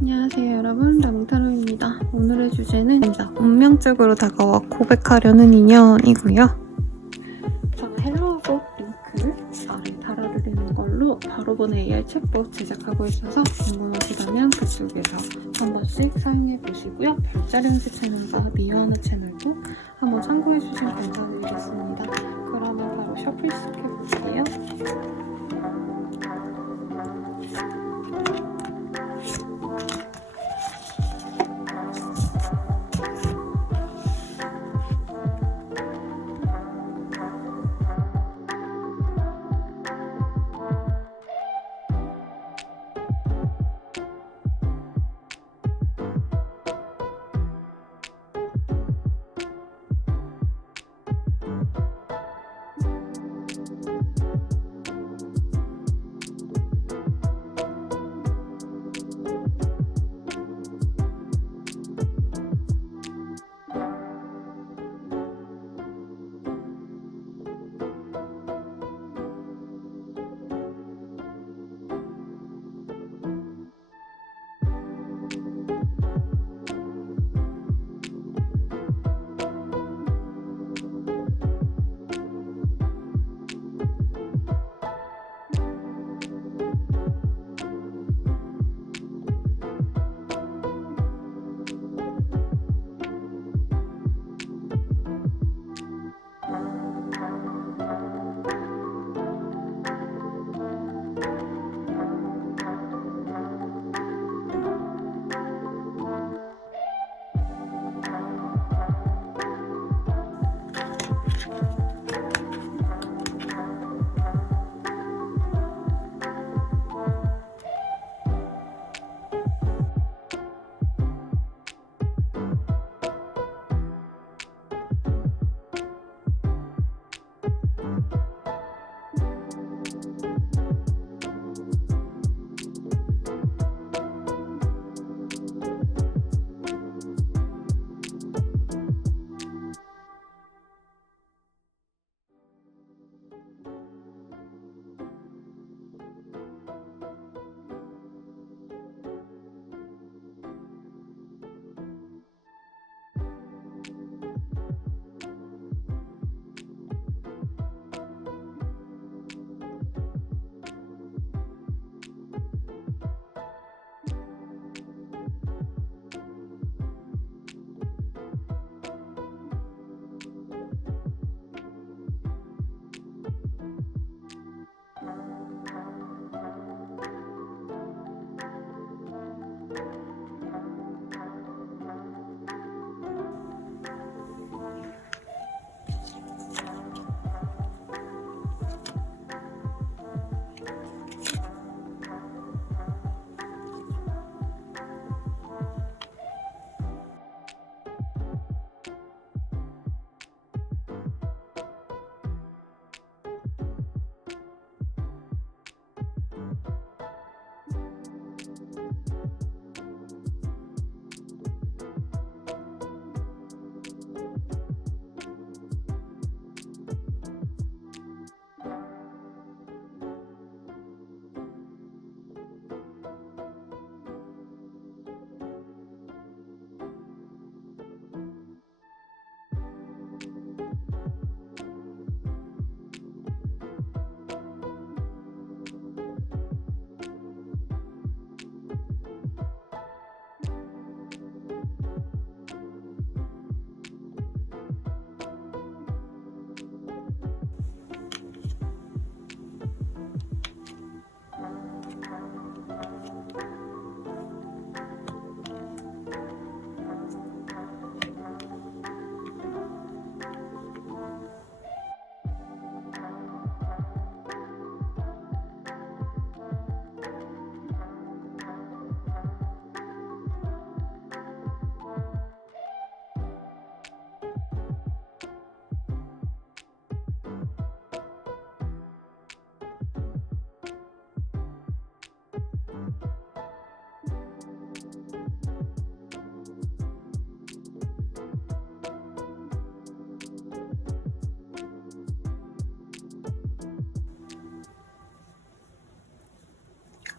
안녕하세요 여러분, 라몽타로입니다. 오늘의 주제는 운명적으로 다가와 고백하려는 인연이고요. 저는 헬로우북 링크 아래 달아드리는 걸로 바로보는 AI 챗봇 제작하고 있어서 궁금하시다면 그쪽에서 한 번씩 사용해보시고요. 별자리 연습 채널과 미유하나 채널도 한번 참고해주시면 감사드리겠습니다. 그러면 바로 셔플 시작해볼게요.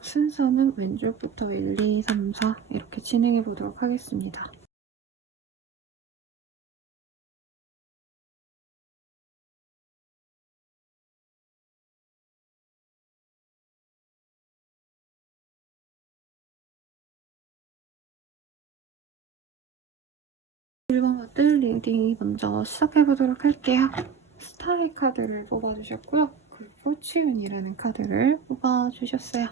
순서는 왼쪽부터 1, 2, 3, 4 이렇게 진행해 보도록 하겠습니다. 읽어봤을 리딩 먼저 시작해보도록 할게요. 스타의 카드를 뽑아주셨고요. 그리고 치윤이라는 카드를 뽑아주셨어요.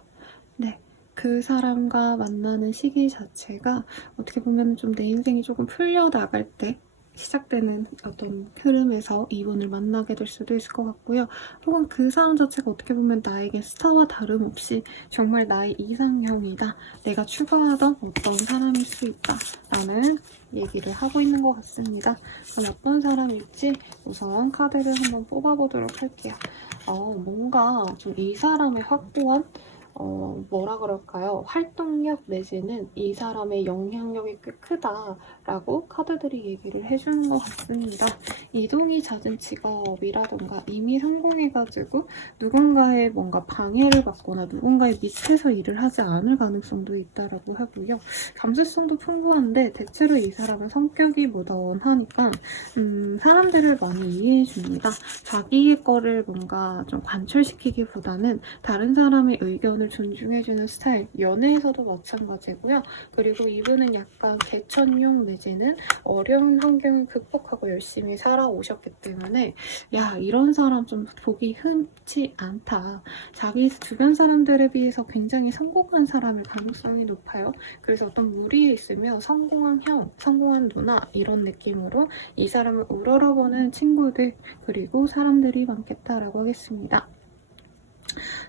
네, 그 사람과 만나는 시기 자체가 어떻게 보면 좀 내 인생이 조금 풀려나갈 때 시작되는 어떤 흐름에서 이분을 만나게 될 수도 있을 것 같고요. 혹은 그 사람 자체가 어떻게 보면 나에게 스타와 다름없이 정말 나의 이상형이다. 내가 추구하던 어떤 사람일 수 있다. 라는 얘기를 하고 있는 것 같습니다. 그럼 어떤 사람일지 우선 카드를 한번 뽑아보도록 할게요. 뭔가 좀 이 사람의 확고한 뭐라 그럴까요? 활동력 내지는 이 사람의 영향력이 꽤 크다라고 카드들이 얘기를 해주는 것 같습니다. 이동이 잦은 직업이라던가 이미 성공해가지고 누군가의 뭔가 방해를 받거나 누군가의 밑에서 일을 하지 않을 가능성도 있다라고 하고요. 감수성도 풍부한데 대체로 이 사람은 성격이 무던하니까 사람들을 많이 이해해줍니다. 자기의 거를 뭔가 좀 관철시키기보다는 다른 사람의 의견을 존중해주는 스타일, 연애에서도 마찬가지고요. 그리고 이분은 약간 개천용 내지는 어려운 환경을 극복하고 열심히 살아오셨기 때문에 야, 이런 사람 좀 보기 흔치 않다. 자기 주변 사람들에 비해서 굉장히 성공한 사람일 가능성이 높아요. 그래서 어떤 무리에 있으면 성공한 형, 성공한 누나 이런 느낌으로 이 사람을 우러러보는 친구들 그리고 사람들이 많겠다라고 하겠습니다.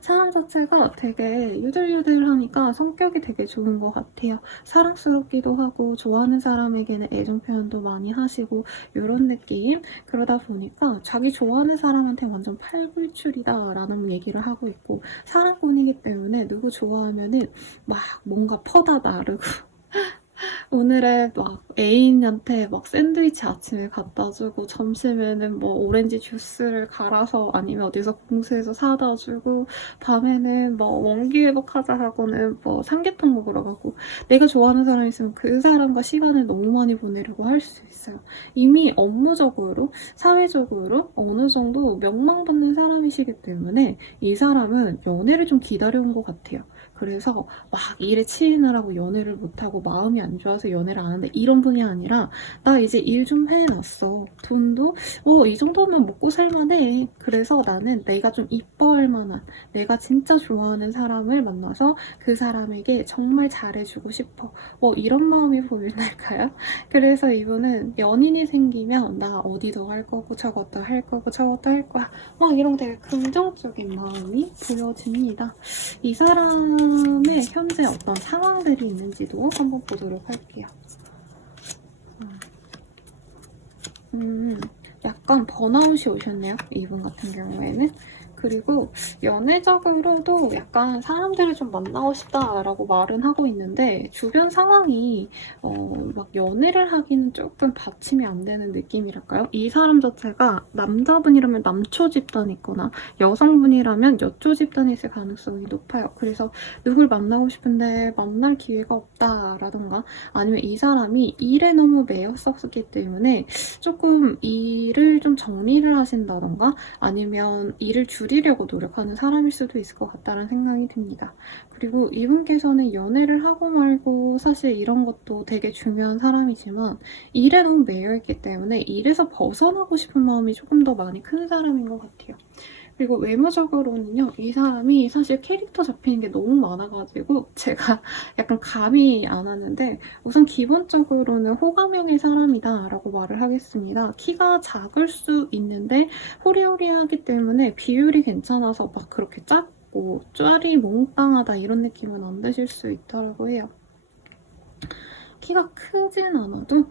사람 자체가 되게 유들유들하니까 성격이 되게 좋은 것 같아요. 사랑스럽기도 하고 좋아하는 사람에게는 애정 표현도 많이 하시고 이런 느낌. 그러다 보니까 자기 좋아하는 사람한테 완전 팔불출이다 라는 얘기를 하고 있고 사랑꾼이기 때문에 누구 좋아하면은 막 뭔가 퍼다 나르고 오늘의 막 애인한테 막 샌드위치 아침에 갖다 주고 점심에는 뭐 오렌지 주스를 갈아서 아니면 어디서 공수해서 사다 주고 밤에는 뭐 원기회복하자 하고는 뭐 삼계탕 먹으러 가고 내가 좋아하는 사람 있으면 그 사람과 시간을 너무 많이 보내려고 할 수 있어요. 이미 업무적으로 사회적으로 어느 정도 명망받는 사람이시기 때문에 이 사람은 연애를 좀 기다려온 것 같아요. 그래서 막 일에 치이느라고 연애를 못하고 마음이 안 좋아서 연애를 안 하는데 이런 분이 아니라 나 이제 일 좀 해놨어. 돈도 이 정도면 먹고 살만해. 그래서 나는 내가 좀 이뻐할 만한 내가 진짜 좋아하는 사람을 만나서 그 사람에게 정말 잘해주고 싶어. 이런 마음이 보일까요? 그래서 이분은 연인이 생기면 나 어디도 할 거고 저것도 할 거고 저것도 할 거야. 막 이런 되게 긍정적인 마음이 보여집니다. 이 사람의 현재 어떤 상황들이 있는지도 한번 보도록 할게요. 약간 번아웃이 오셨네요. 이분 같은 경우에는. 그리고 연애적으로도 약간 사람들을 좀 만나고 싶다라고 말은 하고 있는데 주변 상황이 막 연애를 하기는 조금 받침이 안 되는 느낌이랄까요? 이 사람 자체가 남자분이라면 남초 집단이 있거나 여성분이라면 여초 집단이 있을 가능성이 높아요. 그래서 누굴 만나고 싶은데 만날 기회가 없다라던가 아니면 이 사람이 일에 너무 매였었기 때문에 조금 일을 좀 정리를 하신다던가 아니면 일을 줄이려고 노력하는 사람일 수도 있을 것 같다는 생각이 듭니다. 그리고 이분께서는 연애를 하고 말고 사실 이런 것도 되게 중요한 사람이지만 일에 너무 매여있기 때문에 일에서 벗어나고 싶은 마음이 조금 더 많이 큰 사람인 것 같아요. 그리고 외모적으로는요, 이 사람이 사실 캐릭터 잡히는 게 너무 많아가지고 제가 약간 감이 안 왔는데 우선 기본적으로는 호감형의 사람이다 라고 말을 하겠습니다. 키가 작을 수 있는데 호리호리하기 때문에 비율이 괜찮아서 막 그렇게 작고 쫘리 몽땅하다 이런 느낌은 안 드실 수 있다고 해요. 키가 크진 않아도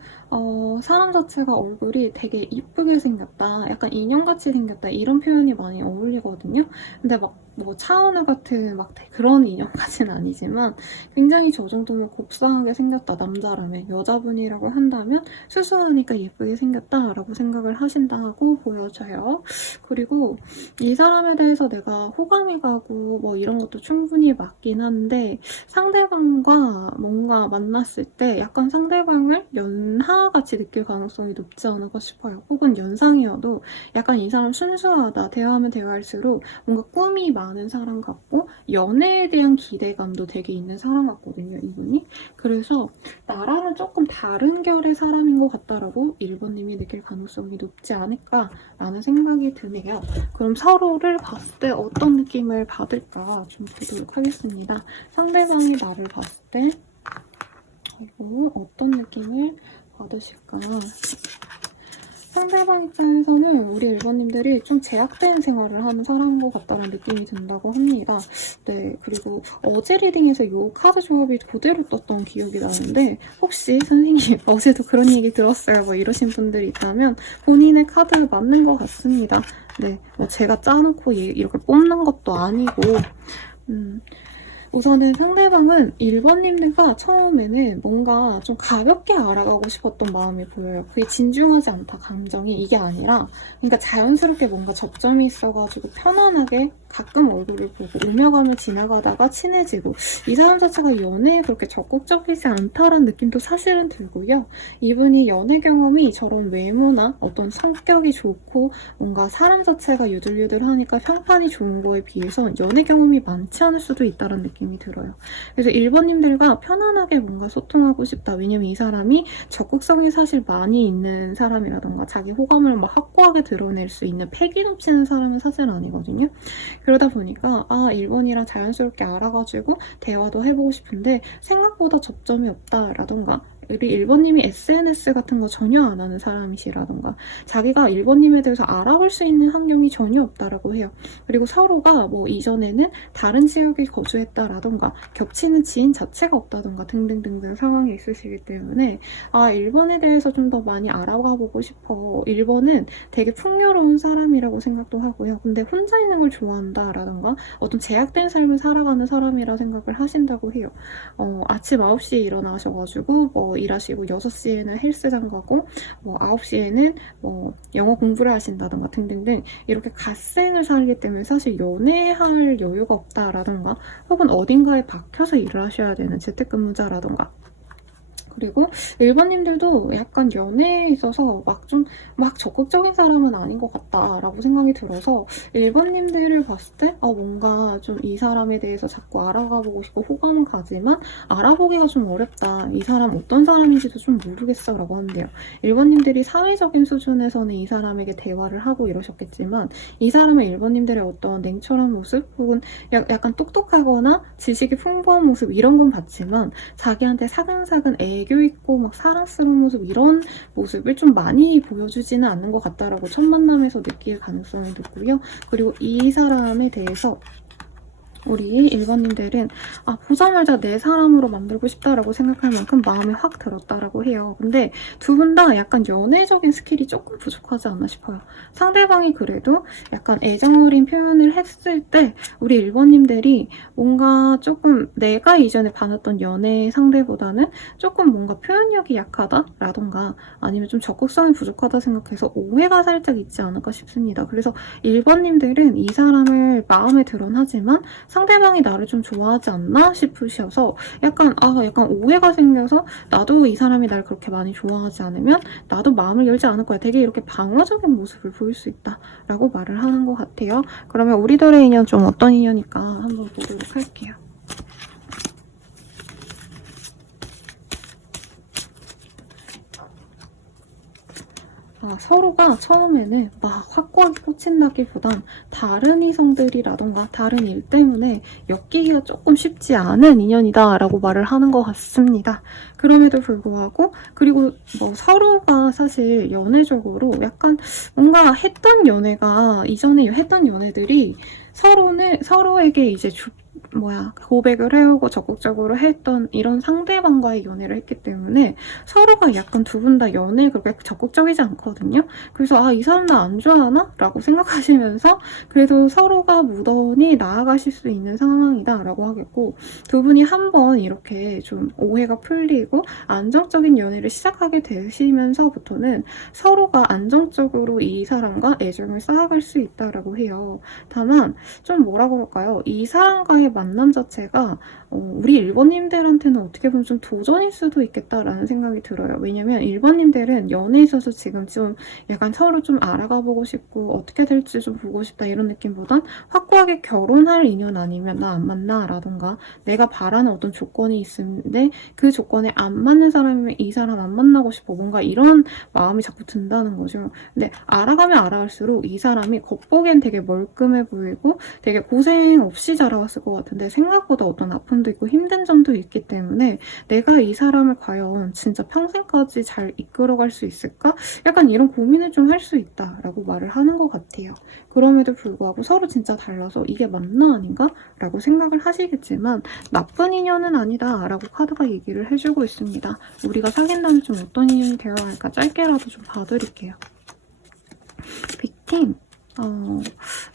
사람 자체가 얼굴이 되게 이쁘게 생겼다, 약간 인형같이 생겼다 이런 표현이 많이 어울리거든요. 근데 막 뭐 차은우 같은 막 그런 인형까지는 아니지만 굉장히 저 정도면 곱상하게 생겼다, 남자라면. 여자분이라고 한다면 수수하니까 예쁘게 생겼다라고 생각을 하신다고 보여져요. 그리고 이 사람에 대해서 내가 호감이 가고 뭐 이런 것도 충분히 맞긴 한데, 상대방과 뭔가 만났을 때 약간 상대방을 연하같이 느낄 가능성이 높지 않을까 싶어요. 혹은 연상이어도 약간 이 사람 순수하다, 대화하면 대화할수록 뭔가 꿈이 많은 사람 같고 연애에 대한 기대감도 되게 있는 사람 같거든요, 이분이. 그래서 나랑은 조금 다른 결의 사람인 것 같다라고 1번님이 느낄 가능성이 높지 않을까라는 생각이 드네요. 그럼 서로를 봤을 때 어떤 느낌을 받을까 좀 보도록 하겠습니다. 상대방이 나를 봤을 때 어떤 느낌을 받으실까? 상대방 입장에서는 우리 1번님들이 좀 제약된 생활을 하는 사람인 것 같다는 느낌이 든다고 합니다. 네, 그리고 어제 리딩에서 이 카드 조합이 그대로 떴던 기억이 나는데, 혹시 선생님 어제도 그런 얘기 들었어요 뭐 이러신 분들이 있다면 본인의 카드 맞는 것 같습니다. 네, 뭐 제가 짜놓고 이렇게 뽑는 것도 아니고, 우선은 상대방은 1번님들과 처음에는 뭔가 좀 가볍게 알아가고 싶었던 마음이 보여요. 그게 진중하지 않다, 감정이. 이게 아니라 그러니까 자연스럽게 뭔가 접점이 있어가지고 편안하게 가끔 얼굴을 보고 오며 가며 지나가다가 친해지고, 이 사람 자체가 연애에 그렇게 적극적이지 않다라는 느낌도 사실은 들고요. 이분이 연애 경험이 저런 외모나 어떤 성격이 좋고 뭔가 사람 자체가 유들유들하니까 평판이 좋은 거에 비해서 연애 경험이 많지 않을 수도 있다는 느낌이 들어요. 그래서 1번님들과 편안하게 뭔가 소통하고 싶다. 왜냐면 이 사람이 적극성이 사실 많이 있는 사람이라던가 자기 호감을 막 확고하게 드러낼 수 있는 패기 넘치는 사람은 사실 아니거든요. 그러다 보니까 1번이랑 자연스럽게 알아가지고 대화도 해보고 싶은데 생각보다 접점이 없다라던가, 우리 1번님이 SNS 같은 거 전혀 안 하는 사람이시라던가, 자기가 1번님에 대해서 알아볼 수 있는 환경이 전혀 없다라고 해요. 그리고 서로가 뭐 이전에는 다른 지역에 거주했다라던가 겹치는 지인 자체가 없다던가 등등등등 상황이 있으시기 때문에 1번에 대해서 좀 더 많이 알아가 보고 싶어. 1번은 되게 풍요로운 사람이라고 생각도 하고요. 근데 혼자 있는 걸 좋아한다라던가 어떤 제약된 삶을 살아가는 사람이라 생각을 하신다고 해요. 아침 9시에 일어나셔가지고 뭐 일하시고 6시에는 헬스장 가고 뭐 9시에는 뭐 영어 공부를 하신다던가 등등등, 이렇게 갓생을 살기 때문에 사실 연애할 여유가 없다라던가, 혹은 어딘가에 박혀서 일을 하셔야 되는 재택근무자라던가. 그리고 1번님들도 약간 연애에 있어서 막 적극적인 사람은 아닌 것 같다라고 생각이 들어서 1번님들을 봤을 때 뭔가 좀 이 사람에 대해서 자꾸 알아가보고 싶고 호감은 가지만 알아보기가 좀 어렵다. 이 사람 어떤 사람인지도 좀 모르겠어 라고 한대요. 1번님들이 사회적인 수준에서는 이 사람에게 대화를 하고 이러셨겠지만, 이 사람은 1번님들의 어떤 냉철한 모습 혹은 약간 똑똑하거나 지식이 풍부한 모습 이런 건 봤지만, 자기한테 사근사근 애교 있고 막 사랑스러운 모습 이런 모습을 좀 많이 보여주지는 않는 것 같다라고 첫 만남에서 느낄 가능성이 높고요. 그리고 이 사람에 대해서 우리 1번님들은 보자마자 내 사람으로 만들고 싶다라고 생각할 만큼 마음에 확 들었다라고 해요. 근데 두 분 다 약간 연애적인 스킬이 조금 부족하지 않나 싶어요. 상대방이 그래도 약간 애정 어린 표현을 했을 때 우리 1번님들이 뭔가 조금 내가 이전에 반했던 연애 상대보다는 조금 뭔가 표현력이 약하다라던가 아니면 좀 적극성이 부족하다 생각해서 오해가 살짝 있지 않을까 싶습니다. 그래서 1번님들은 이 사람을 마음에 들어 하지만 상대방이 나를 좀 좋아하지 않나 싶으셔서 약간 오해가 생겨서 나도 이 사람이 날 그렇게 많이 좋아하지 않으면 나도 마음을 열지 않을 거야. 되게 이렇게 방어적인 모습을 보일 수 있다라고 말을 하는 것 같아요. 그러면 우리들의 인연 좀 어떤 인연일까 한번 보도록 할게요. 서로가 처음에는 막 확고하게 꽂힌다기보단 다른 이성들이라던가 다른 일 때문에 엮이기가 조금 쉽지 않은 인연이다 라고 말을 하는 것 같습니다. 그럼에도 불구하고, 그리고 뭐 서로가 사실 연애적으로 약간 뭔가 했던 연애가, 이전에 했던 연애들이 서로에게 이제 고백을 해오고 적극적으로 했던 이런 상대방과의 연애를 했기 때문에 서로가 약간 두 분 다 연애에 그렇게 적극적이지 않거든요. 그래서 이 사람 나 안 좋아하나? 라고 생각하시면서 그래도 서로가 무던히 나아가실 수 있는 상황이다 라고 하겠고, 두 분이 한번 이렇게 좀 오해가 풀리고 안정적인 연애를 시작하게 되시면서부터는 서로가 안정적으로 이 사람과 애정을 쌓아갈 수 있다라고 해요. 다만 좀 뭐라 그럴까요? 이 사람과의 만남 자체가 우리 일본님들한테는 어떻게 보면 좀 도전일 수도 있겠다라는 생각이 들어요. 왜냐면 일본님들은 연애에 있어서 지금 좀 약간 서로 좀 알아가 보고 싶고 어떻게 될지 좀 보고 싶다 이런 느낌보단 확고하게 결혼할 인연 아니면 나 안 만나 라던가 내가 바라는 어떤 조건이 있는데 그 조건에 안 맞는 사람이면 이 사람 안 만나고 싶어, 뭔가 이런 마음이 자꾸 든다는 거죠. 근데 알아가면 알아갈수록 이 사람이 겉보기엔 되게 멀끔해 보이고 되게 고생 없이 자라왔을 것 같은데 생각보다 어떤 아픔도 있고 힘든 점도 있기 때문에 내가 이 사람을 과연 진짜 평생까지 잘 이끌어갈 수 있을까? 약간 이런 고민을 좀 할 수 있다라고 말을 하는 것 같아요. 그럼에도 불구하고 서로 진짜 달라서 이게 맞나 아닌가? 라고 생각을 하시겠지만 나쁜 인연은 아니다 라고 카드가 얘기를 해주고 있습니다. 우리가 사귄다면 좀 어떤 인연이 되어야 할까? 짧게라도 좀 봐드릴게요. 빅팀,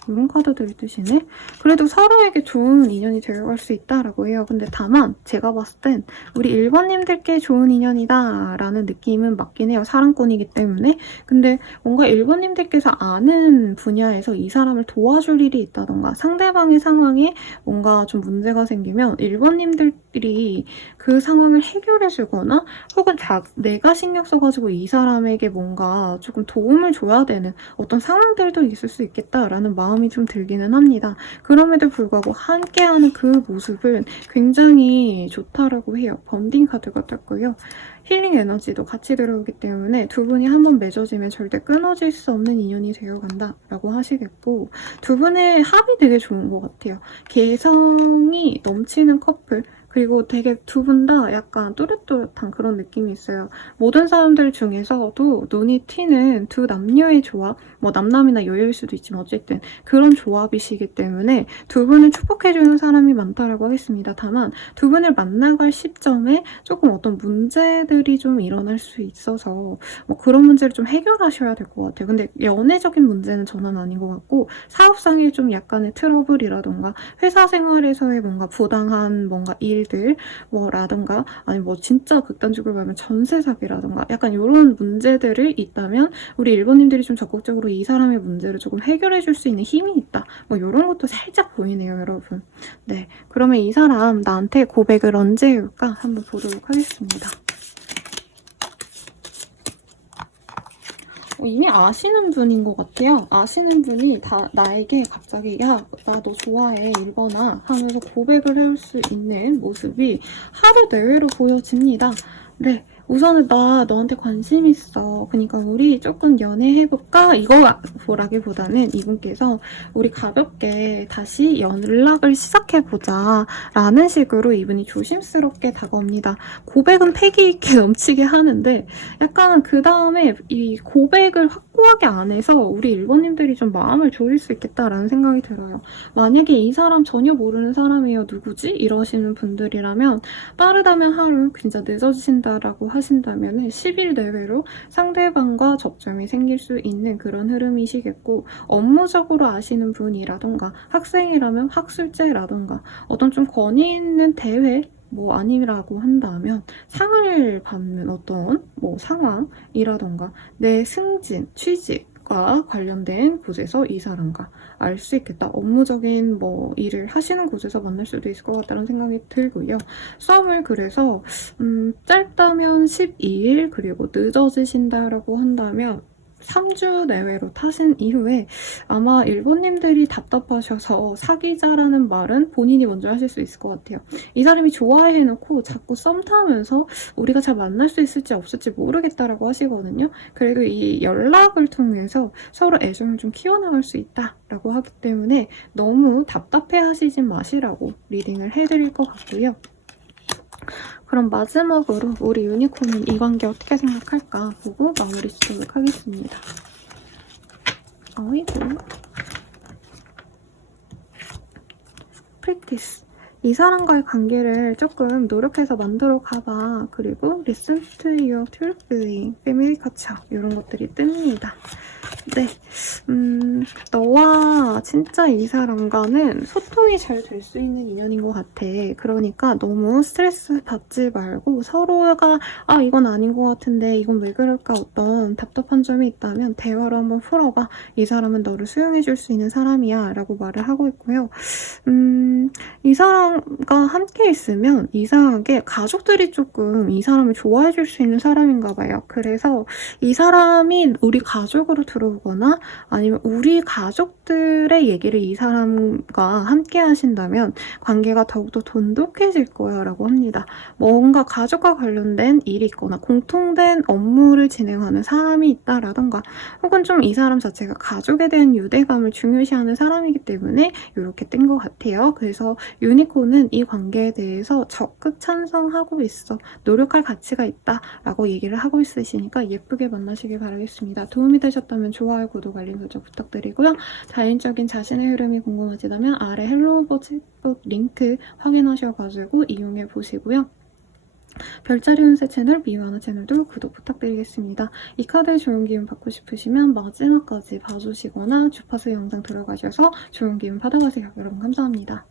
이런 카드들이 뜨시네. 그래도 서로에게 좋은 인연이 되어갈 수 있다라고 해요. 근데 다만 제가 봤을 땐 우리 일본님들께 좋은 인연이다 라는 느낌은 맞긴 해요. 사랑꾼이기 때문에. 근데 뭔가 일본님들께서 아는 분야에서 이 사람을 도와줄 일이 있다던가 상대방의 상황에 뭔가 좀 문제가 생기면 일본님들이 그 상황을 해결해주거나 혹은 내가 신경 써가지고 이 사람에게 뭔가 조금 도움을 줘야 되는 어떤 상황들도 있을 수 있겠다라는 마음이 좀 들기는 합니다. 그럼에도 불구하고 함께하는 그 모습은 굉장히 좋다라고 해요. 번딩 카드가 떴고요. 힐링 에너지도 같이 들어오기 때문에 두 분이 한번 맺어지면 절대 끊어질 수 없는 인연이 되어간다 라고 하시겠고, 두 분의 합이 되게 좋은 것 같아요. 개성이 넘치는 커플, 그리고 되게 두 분 다 약간 또렷또렷한 그런 느낌이 있어요. 모든 사람들 중에서도 눈이 튀는 두 남녀의 조합, 뭐 남남이나 여여일 수도 있지만 어쨌든 그런 조합이시기 때문에 두 분을 축복해주는 사람이 많다라고 하겠습니다. 다만 두 분을 만나갈 시점에 조금 어떤 문제들이 좀 일어날 수 있어서 뭐 그런 문제를 좀 해결하셔야 될 것 같아요. 근데 연애적인 문제는 저는 아닌 것 같고 사업상의 좀 약간의 트러블이라던가 회사 생활에서의 뭔가 부당한 뭔가 일들 라던가 아니 뭐 진짜 극단적으로 가면 전세 사기라던가 약간 이런 문제들을 있다면 우리 일본님들이 좀 적극적으로 이 사람의 문제를 조금 해결해 줄 수 있는 힘이 있다. 뭐 이런 것도 살짝 보이네요, 여러분. 네, 그러면 이 사람 나한테 고백을 언제 해올까 한번 보도록 하겠습니다. 이미 아시는 분인 것 같아요. 아시는 분이 나에게 갑자기 야, 나 너 좋아해, 1번아 하면서 고백을 해올 수 있는 모습이 하루 내외로 보여집니다. 네, 우선은 나 너한테 관심 있어. 그러니까 우리 조금 연애해볼까? 이거라기보다는 이분께서 우리 가볍게 다시 연락을 시작해보자 라는 식으로 이분이 조심스럽게 다가옵니다. 고백은 패기 있게 넘치게 하는데 약간 그 다음에 이 고백을 확고하게 안 해서 우리 일본님들이 좀 마음을 졸일 수 있겠다라는 생각이 들어요. 만약에 이 사람 전혀 모르는 사람이에요. 누구지? 이러시는 분들이라면 빠르다면 하루, 진짜 늦어지신다라고 하신다면 10일 내외로 상대방과 접점이 생길 수 있는 그런 흐름이시겠고, 업무적으로 아시는 분이라던가 학생이라면 학술제라던가 어떤 좀 권위 있는 대회 뭐 아니라고 한다면 상을 받는 어떤 뭐 상황이라던가 내 승진, 취직과 관련된 곳에서 이 사람과 알 수 있겠다. 업무적인 뭐 일을 하시는 곳에서 만날 수도 있을 것 같다는 생각이 들고요. 썸을 그래서 짧다면 12일, 그리고 늦어지신다라고 한다면 3주 내외로 타신 이후에 아마 일본님들이 답답하셔서 사귀자라는 말은 본인이 먼저 하실 수 있을 것 같아요. 이 사람이 좋아해놓고 자꾸 썸 타면서 우리가 잘 만날 수 있을지 없을지 모르겠다라고 하시거든요. 그래도 이 연락을 통해서 서로 애정을 좀 키워나갈 수 있다라고 하기 때문에 너무 답답해하시진 마시라고 리딩을 해드릴 것 같고요. 그럼 마지막으로 우리 유니콘은 이 관계 어떻게 생각할까 보고 마무리 짓도록 하겠습니다. 어이구. 프랙티스. 이 사람과의 관계를 조금 노력해서 만들어 가봐. 그리고 Listen to your true feeling, family culture 이런 것들이 뜹니다. 네, 너와 진짜 이 사람과는 소통이 잘 될 수 있는 인연인 것 같아. 그러니까 너무 스트레스 받지 말고 서로가 이건 아닌 것 같은데 이건 왜 그럴까 어떤 답답한 점이 있다면 대화로 한번 풀어봐. 이 사람은 너를 수용해줄 수 있는 사람이야 라고 말을 하고 있고요. 이 사람과 함께 있으면 이상하게 가족들이 조금 이 사람을 좋아해줄 수 있는 사람인가 봐요. 그래서 이 사람이 우리 가족으로 들어오거나 아니면 우리 가족들의 얘기를 이 사람과 함께 하신다면 관계가 더욱더 돈독해질 거야 라고 합니다. 뭔가 가족과 관련된 일이 있거나 공통된 업무를 진행하는 사람이 있다라던가 혹은 좀 이 사람 자체가 가족에 대한 유대감을 중요시하는 사람이기 때문에 이렇게 뜬 것 같아요. 그래서 유니콘은 이 관계에 대해서 적극 찬성하고 있어. 노력할 가치가 있다 라고 얘기를 하고 있으시니까 예쁘게 만나시길 바라겠습니다. 도움이 되셨다면 좋아요, 구독, 알림 설정 부탁드리고요. 자연적인 자신의 흐름이 궁금하시다면 아래 헬로우 책북 링크 확인하셔가지고 이용해 보시고요. 별자리 운세 채널 미화나 채널도 구독 부탁드리겠습니다. 이 카드의 좋은 기운 받고 싶으시면 마지막까지 봐주시거나 주파수 영상 들어가셔서 좋은 기운 받아가세요. 여러분 감사합니다.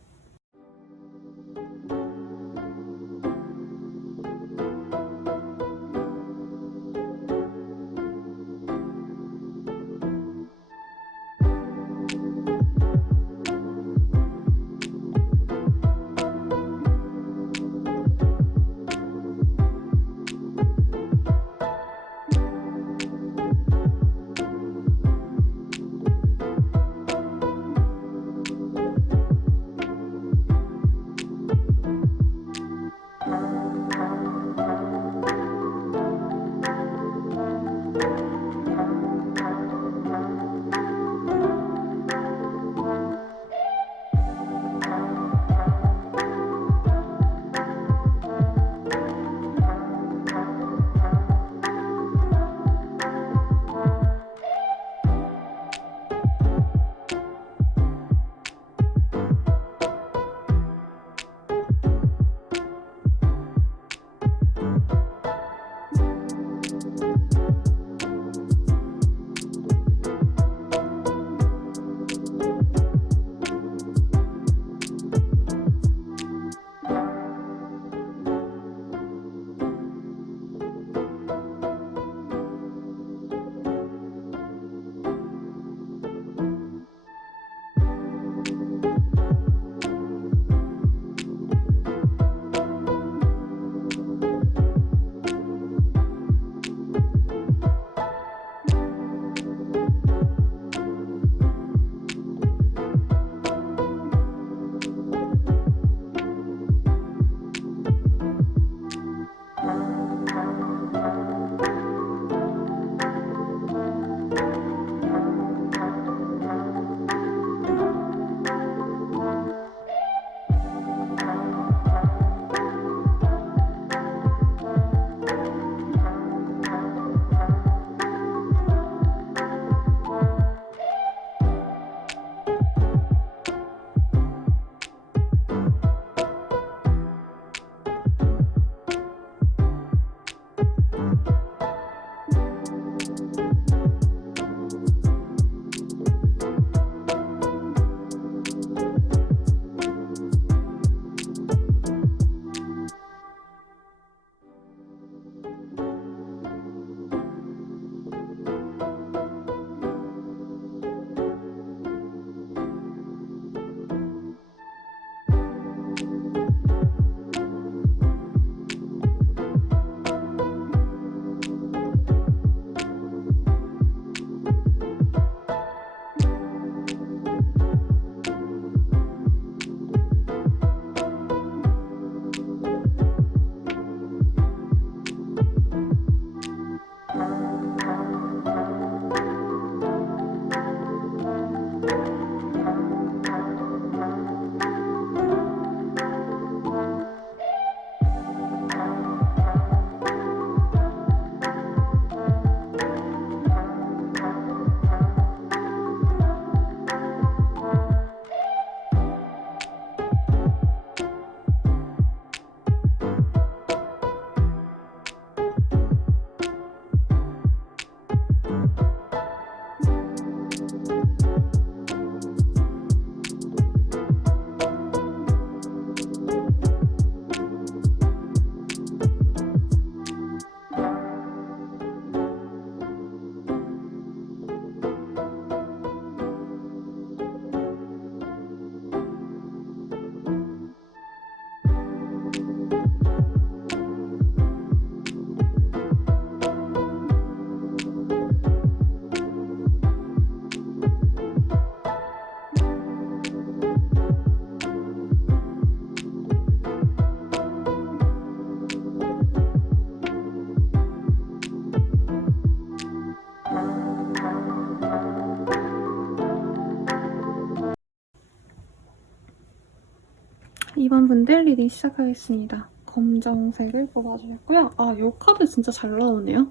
2번 분들 리딩 시작하겠습니다. 검정색을 뽑아주셨고요. 이 카드 진짜 잘 나오네요.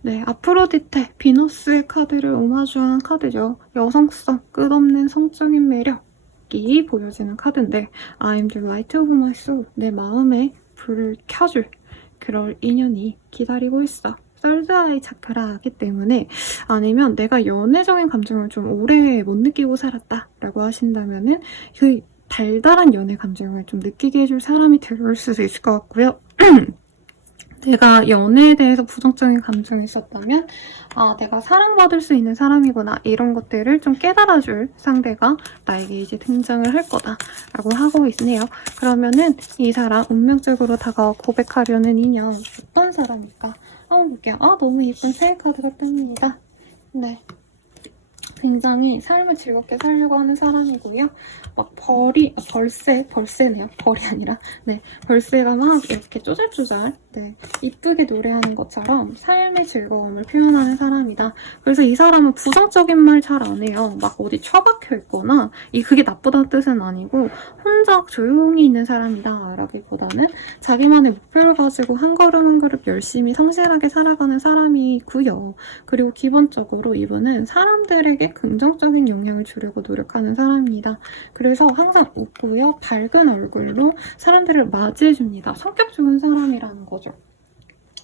네, 아프로디테, 비너스의 카드를 오마주한 카드죠. 여성성, 끝없는 성적인 매력이 보여지는 카드인데 I'm the light of my soul. 내 마음에 불을 켜줄 그럴 인연이 기다리고 있어. 썰드아이 차크라기 때문에 아니면 내가 연애적인 감정을 좀 오래 못 느끼고 살았다 라고 하신다면은 그 달달한 연애 감정을 좀 느끼게 해줄 사람이 될 수도 있을 것 같고요. 내가 연애에 대해서 부정적인 감정이 있었다면 내가 사랑받을 수 있는 사람이구나 이런 것들을 좀 깨달아줄 상대가 나에게 이제 등장을 할 거다라고 하고 있네요. 그러면은 이 사람 운명적으로 다가와 고백하려는 인연 어떤 사람일까? 한번 볼게요. 너무 예쁜 새해 카드가 뜹니다. 네. 굉장히 삶을 즐겁게 살려고 하는 사람이고요. 막 벌새네요. 벌이 아니라, 네, 벌새가 막 이렇게 쪼잘쪼잘, 네, 이쁘게 노래하는 것처럼 삶의 즐거움을 표현하는 사람이다. 그래서 이 사람은 부정적인 말 잘 안 해요. 막 어디 처박혀 있거나, 그게 나쁘다는 뜻은 아니고, 혼자 조용히 있는 사람이다 라기보다는 자기만의 목표를 가지고 한 걸음 한 걸음 열심히 성실하게 살아가는 사람이고요. 그리고 기본적으로 이분은 사람들에게 긍정적인 영향을 주려고 노력하는 사람입니다. 그래서 항상 웃고요. 밝은 얼굴로 사람들을 맞이해줍니다. 성격 좋은 사람이라는 거죠.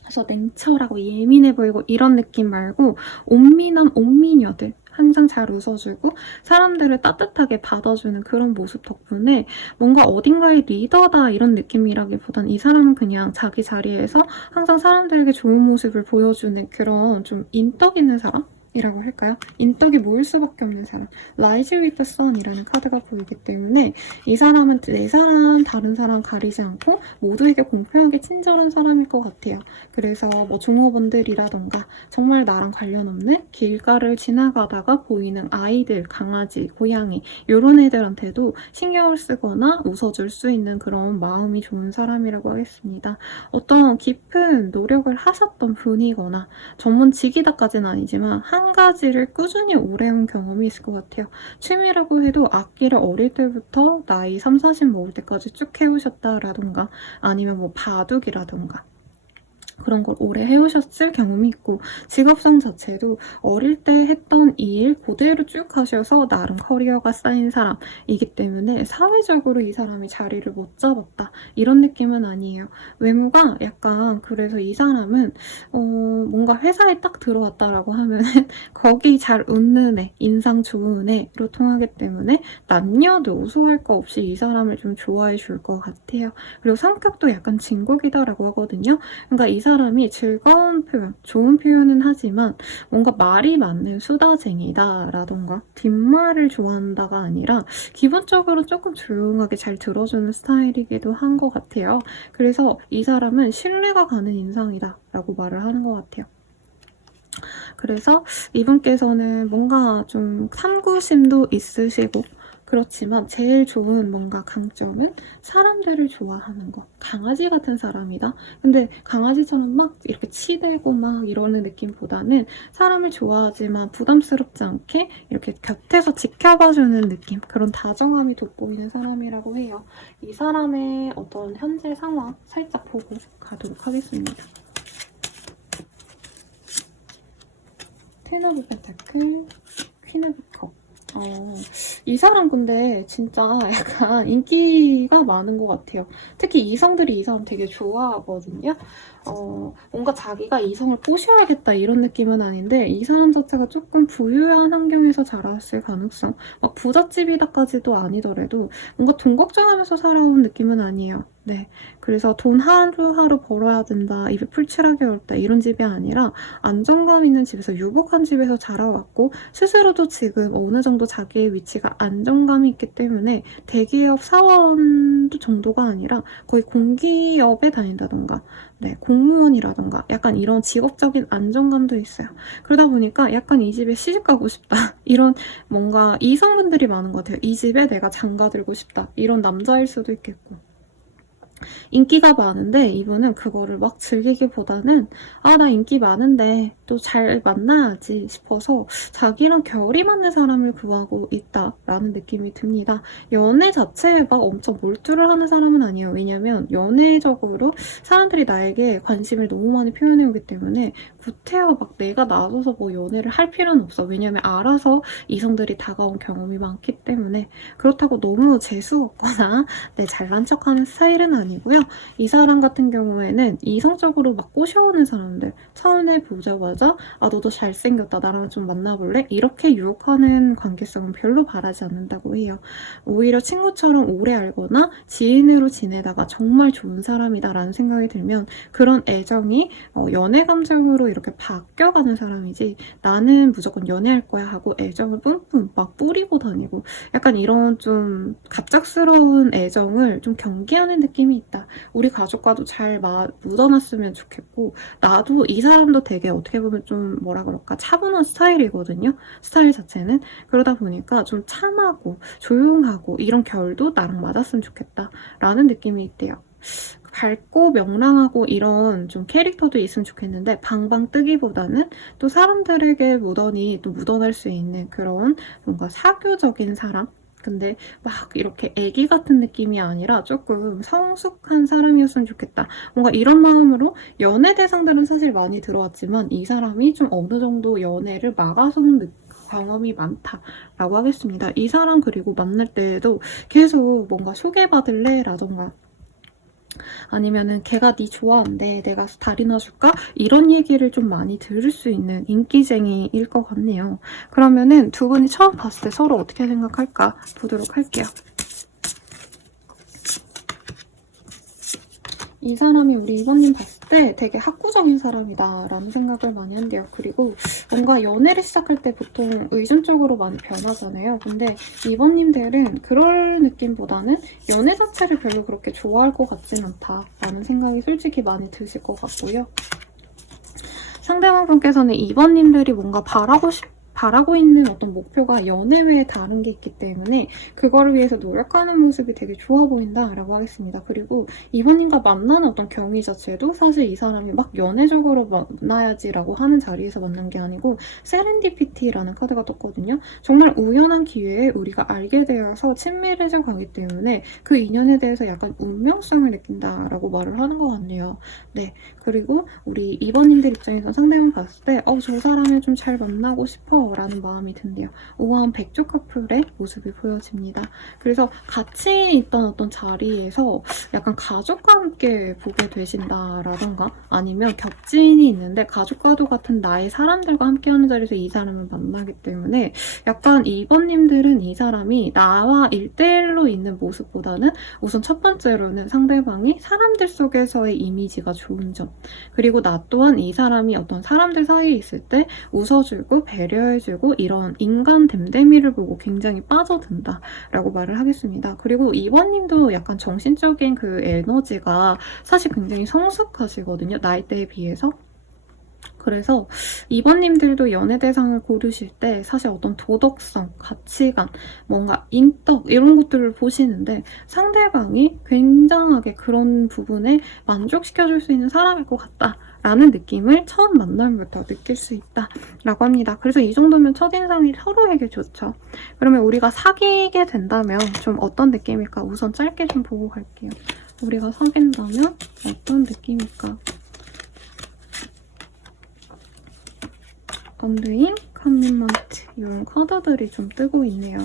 그래서 냉철하고 예민해 보이고 이런 느낌 말고 온미남 온미녀들 항상 잘 웃어주고 사람들을 따뜻하게 받아주는 그런 모습 덕분에 뭔가 어딘가의 리더다 이런 느낌이라기보단 이 사람은 그냥 자기 자리에서 항상 사람들에게 좋은 모습을 보여주는 그런 좀 인덕 있는 사람? 이라고 할까요? 인덕이 모일 수밖에 없는 사람. Rise with the Sun이라는 카드가 보이기 때문에 이 사람은 내 사람, 다른 사람 가리지 않고 모두에게 공평하게 친절한 사람일 것 같아요. 그래서 뭐 종업원들이라던가 정말 나랑 관련 없는 길가를 지나가다가 보이는 아이들, 강아지, 고양이 이런 애들한테도 신경을 쓰거나 웃어줄 수 있는 그런 마음이 좋은 사람이라고 하겠습니다. 어떤 깊은 노력을 하셨던 분이거나 전문직이다까지는 아니지만 한 가지를 꾸준히 오래 해온 경험이 있을 것 같아요. 취미라고 해도 악기를 어릴 때부터 나이 3, 40 먹을 때까지 쭉 해오셨다라던가 아니면 뭐 바둑이라던가 그런 걸 오래 해오셨을 경험이 있고 직업성 자체도 어릴 때 했던 이 일 그대로 쭉 하셔서 나름 커리어가 쌓인 사람이기 때문에 사회적으로 이 사람이 자리를 못 잡았다 이런 느낌은 아니에요. 외모가 약간 그래서 이 사람은 뭔가 회사에 딱 들어왔다라고 하면은 거기 잘 웃는 애, 인상 좋은 애로 통하기 때문에 남녀도 우소할 거 없이 이 사람을 좀 좋아해 줄 것 같아요. 그리고 성격도 약간 진국이다라고 하거든요. 그러니까 이 사람이 즐거운 표현, 좋은 표현은 하지만 뭔가 말이 많은 수다쟁이다 라던가 뒷말을 좋아한다가 아니라 기본적으로 조금 조용하게 잘 들어주는 스타일이기도 한 것 같아요. 그래서 이 사람은 신뢰가 가는 인상이다 라고 말을 하는 것 같아요. 그래서 이분께서는 뭔가 좀 탐구심도 있으시고 그렇지만 제일 좋은 뭔가 강점은 사람들을 좋아하는 거. 강아지 같은 사람이다. 근데 강아지처럼 막 이렇게 치대고 막 이러는 느낌보다는 사람을 좋아하지만 부담스럽지 않게 이렇게 곁에서 지켜봐주는 느낌. 그런 다정함이 돋보이는 사람이라고 해요. 이 사람의 어떤 현재 상황 살짝 보고 가도록 하겠습니다. 텐 오브 펜타클, 퀸 오브 컵. 이 사람 근데 진짜 약간 인기가 많은 것 같아요. 특히 이성들이 이 사람 되게 좋아하거든요. 뭔가 자기가 이성을 꼬셔야겠다 이런 느낌은 아닌데 이 사람 자체가 조금 부유한 환경에서 자랐을 가능성 막 부잣집이다까지도 아니더라도 뭔가 돈 걱정하면서 살아온 느낌은 아니에요. 네, 그래서 돈 하루하루 벌어야 된다, 입에 풀칠하기 어렵다 이런 집이 아니라 안정감 있는 집에서 유복한 집에서 자라왔고 스스로도 지금 어느 정도 자기의 위치가 안정감이 있기 때문에 대기업 사원 정도가 아니라 거의 공기업에 다닌다던가 네, 공무원이라던가 약간 이런 직업적인 안정감도 있어요. 그러다 보니까 약간 이 집에 시집가고 싶다 이런 뭔가 이성분들이 많은 것 같아요. 이 집에 내가 장가들고 싶다 이런 남자일 수도 있겠고 인기가 많은데 이분은 그거를 막 즐기기보다는 나 인기 많은데 또 잘 만나야지 싶어서 자기랑 결이 맞는 사람을 구하고 있다라는 느낌이 듭니다. 연애 자체에 막 엄청 몰두를 하는 사람은 아니에요. 왜냐면 연애적으로 사람들이 나에게 관심을 너무 많이 표현해오기 때문에 구태여 막 내가 나서서 뭐 연애를 할 필요는 없어. 왜냐면 알아서 이성들이 다가온 경험이 많기 때문에. 그렇다고 너무 재수없거나 잘난 척하는 스타일은 아니고요. 이 사람 같은 경우에는 이성적으로 막 꼬셔오는 사람들 처음에 보자마자 너도 잘생겼다, 나랑 좀 만나볼래? 이렇게 유혹하는 관계성은 별로 바라지 않는다고 해요. 오히려 친구처럼 오래 알거나 지인으로 지내다가 정말 좋은 사람이다 라는 생각이 들면 그런 애정이 연애 감정으로 이렇게 바뀌어가는 사람이지, 나는 무조건 연애할 거야 하고 애정을 뿜뿜 막 뿌리고 다니고 약간 이런 좀 갑작스러운 애정을 좀 경계하는 느낌이 있다. 우리 가족과도 잘 묻어놨으면 좋겠고, 나도 이 사람도 되게 어떻게 보면 좀 뭐라 그럴까 차분한 스타일이거든요. 스타일 자체는. 그러다 보니까 좀 참하고 조용하고 이런 결도 나랑 맞았으면 좋겠다 라는 느낌이 있대요. 밝고 명랑하고 이런 좀 캐릭터도 있으면 좋겠는데 방방 뜨기보다는 또 사람들에게 묻어니 또 묻어날 수 있는 그런 뭔가 사교적인 사람? 근데 막 이렇게 애기 같은 느낌이 아니라 조금 성숙한 사람이었으면 좋겠다. 뭔가 이런 마음으로 연애 대상들은 사실 많이 들어왔지만 이 사람이 좀 어느 정도 연애를 막아서는 경험이 많다라고 하겠습니다. 이 사람 그리고 만날 때에도 계속 뭔가 소개받을래? 라던가 아니면은 걔가 네 좋아한대, 내가 다리 놔줄까? 이런 얘기를 좀 많이 들을 수 있는 인기쟁이일 것 같네요. 그러면은 두 분이 처음 봤을 때 서로 어떻게 생각할까 보도록 할게요. 이 사람이 우리 2번님 봤을 때 되게 학구적인 사람이다라는 생각을 많이 한대요. 그리고 뭔가 연애를 시작할 때 보통 의존적으로 많이 변하잖아요. 근데 2번님들은 그럴 느낌보다는 연애 자체를 별로 그렇게 좋아할 것 같진 않다라는 생각이 솔직히 많이 드실 것 같고요. 상대방 분께서는 2번님들이 뭔가 바라고 있는 어떤 목표가 연애 외에 다른 게 있기 때문에 그거를 위해서 노력하는 모습이 되게 좋아 보인다라고 하겠습니다. 그리고 이번님과 만나는 어떤 경위 자체도 사실 이 사람이 막 연애적으로 만나야지라고 하는 자리에서 만난 게 아니고 세렌디피티라는 카드가 떴거든요. 정말 우연한 기회에 우리가 알게 되어서 친밀해져 가기 때문에 그 인연에 대해서 약간 운명성을 느낀다라고 말을 하는 것 같네요. 네, 그리고 우리 이번님들 입장에서 상대방 봤을 때 저 사람을 좀 잘 만나고 싶어 라는 마음이 든대요. 우아한 백조 커플의 모습이 보여집니다. 그래서 같이 있던 어떤 자리에서 약간 가족과 함께 보게 되신다라던가 아니면 겹친이 있는데 가족과도 같은 나의 사람들과 함께하는 자리에서 이 사람을 만나기 때문에 약간 2번님들은 이 사람이 나와 1대1로 있는 모습보다는 우선 첫 번째로는 상대방이 사람들 속에서의 이미지가 좋은 점, 그리고 나 또한 이 사람이 어떤 사람들 사이에 있을 때 웃어주고 배려해주고 이런 인간 됨됨이를 보고 굉장히 빠져든다 라고 말을 하겠습니다. 그리고 2번님도 약간 정신적인 그 에너지가 사실 굉장히 성숙하시거든요. 나이대에 비해서. 그래서 2번님들도 연애 대상을 고르실 때 사실 어떤 도덕성, 가치관, 뭔가 인덕 이런 것들을 보시는데 상대방이 굉장하게 그런 부분에 만족시켜줄 수 있는 사람일 것 같다 라는 느낌을 처음 만남부터 느낄 수 있다라고 합니다. 그래서 이 정도면 첫인상이 서로에게 좋죠. 그러면 우리가 사귀게 된다면 좀 어떤 느낌일까? 우선 짧게 좀 보고 갈게요. 우리가 사귄다면 어떤 느낌일까? 언드잉, 커미먼트 이런 카드들이 좀 뜨고 있네요.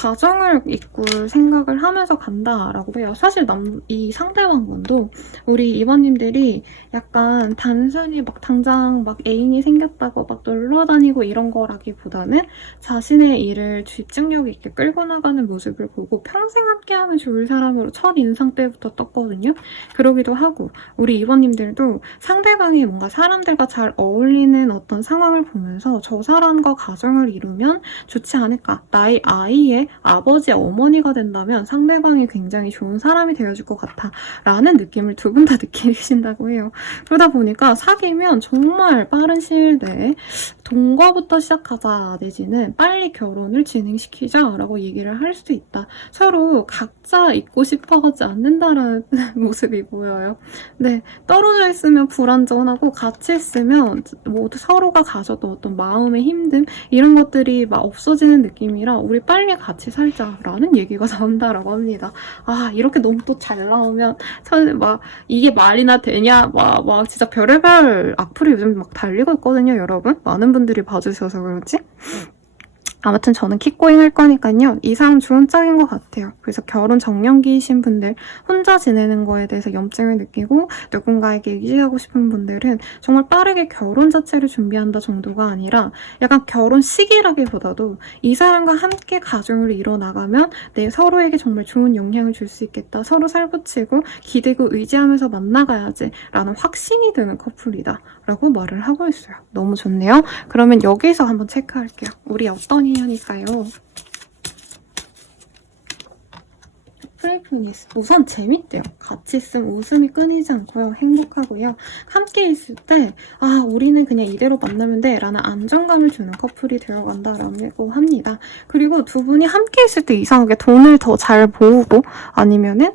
가정을 이끌 생각을 하면서 간다라고 해요. 사실 이 상대방분도 우리 이번님들이 약간 단순히 막 당장 막 애인이 생겼다고 막 놀러 다니고 이런 거라기보다는 자신의 일을 집중력 있게 끌고 나가는 모습을 보고 평생 함께하면 좋을 사람으로 첫 인상 때부터 떴거든요. 그러기도 하고 우리 이번님들도 상대방이 뭔가 사람들과 잘 어울리는 어떤 상황을 보면서 저 사람과 가정을 이루면 좋지 않을까. 나의 아이의 아버지, 어머니가 된다면 상대방이 굉장히 좋은 사람이 되어줄 것 같아 라는 느낌을 두 분 다 느끼신다고 해요. 그러다 보니까 사귀면 정말 빠른 시일 내에 동거부터 시작하자 내지는 빨리 결혼을 진행시키자라고 얘기를 할 수 있다. 서로 각자 있고 싶어하지 않는다라는 모습이 보여요. 네, 떨어져 있으면 불안전하고 같이 있으면 모두 서로가 가졌던 어떤 마음의 힘듦 이런 것들이 막 없어지는 느낌이라 우리 빨리 같이 살자라는 얘기가 나온다라고 합니다. 아, 이렇게 너무 또 잘 나오면 막 이게 말이나 되냐 막 진짜 별의별 악플이 요즘 막 달리고 있거든요, 여러분. 많은 분들이 봐주셔서 그런지. 아무튼 저는 킥고잉 할 거니까요. 이 사람 좋은 짝인 것 같아요. 그래서 결혼 정년기이신 분들, 혼자 지내는 거에 대해서 염증을 느끼고 누군가에게 의지하고 싶은 분들은 정말 빠르게 결혼 자체를 준비한다 정도가 아니라 약간 결혼 시기라기보다도 이 사람과 함께 가정을 이뤄나가면 내 서로에게 정말 좋은 영향을 줄 수 있겠다. 서로 살붙이고 기대고 의지하면서 만나가야지 라는 확신이 드는 커플이다 라고 말을 하고 있어요. 너무 좋네요. 그러면 여기서 한번 체크할게요. 우리 어떤 인연일까요? 플레이풀니스. 우선 재밌대요. 같이 있으면 웃음이 끊이지 않고요. 행복하고요. 함께 있을 때 우리는 그냥 이대로 만나면 돼 라는 안정감을 주는 커플이 되어간다라고 합니다. 그리고 두 분이 함께 있을 때 이상하게 돈을 더 잘 모으고 아니면은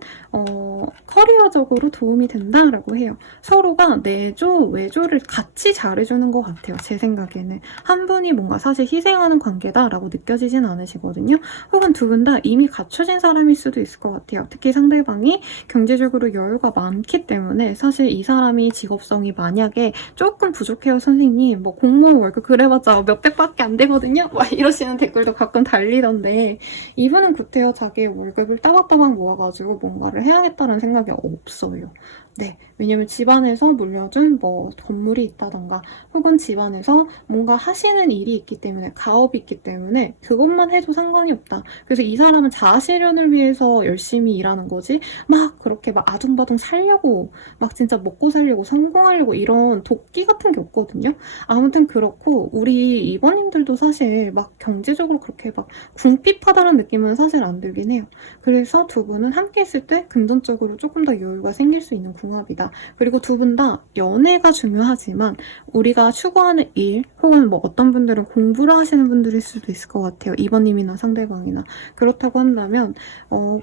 커리어적으로 도움이 된다라고 해요. 서로가 내조, 외조를 같이 잘해주는 것 같아요. 제 생각에는. 한 분이 뭔가 사실 희생하는 관계다라고 느껴지진 않으시거든요. 혹은 두 분 다 이미 갖춰진 사람일 수도 있을 것 같아요. 특히 상대방이 경제적으로 여유가 많기 때문에 사실 이 사람이 직업성이 만약에 조금 부족해요, 선생님. 뭐 공무원 월급 그래봤자 몇백밖에 안 되거든요. 막 이러시는 댓글도 가끔 달리던데 이분은 구태여 자기의 월급을 따박따박 모아가지고 뭔가를 해야겠다는 생각이 없어요. 네, 왜냐면 집안에서 물려준 뭐 건물이 있다던가 혹은 집안에서 뭔가 하시는 일이 있기 때문에 가업이 있기 때문에 그것만 해도 상관이 없다. 그래서 이 사람은 자아실현을 위해서 열심히 일하는 거지 막 그렇게 막 아둥바둥 살려고 막 진짜 먹고 살려고 성공하려고 이런 도끼 같은 게 없거든요. 아무튼 그렇고 우리 이번님들도 사실 막 경제적으로 그렇게 막 궁핍하다는 느낌은 사실 안 들긴 해요. 그래서 두 분은 함께 있을 때 금전적으로 조금 더 여유가 생길 수 있는 궁합이다. 그리고 두 분 다 연애가 중요하지만 우리가 추구하는 일 혹은 뭐 어떤 분들은 공부를 하시는 분들일 수도 있을 것 같아요. 이번님이나 상대방이나. 그렇다고 한다면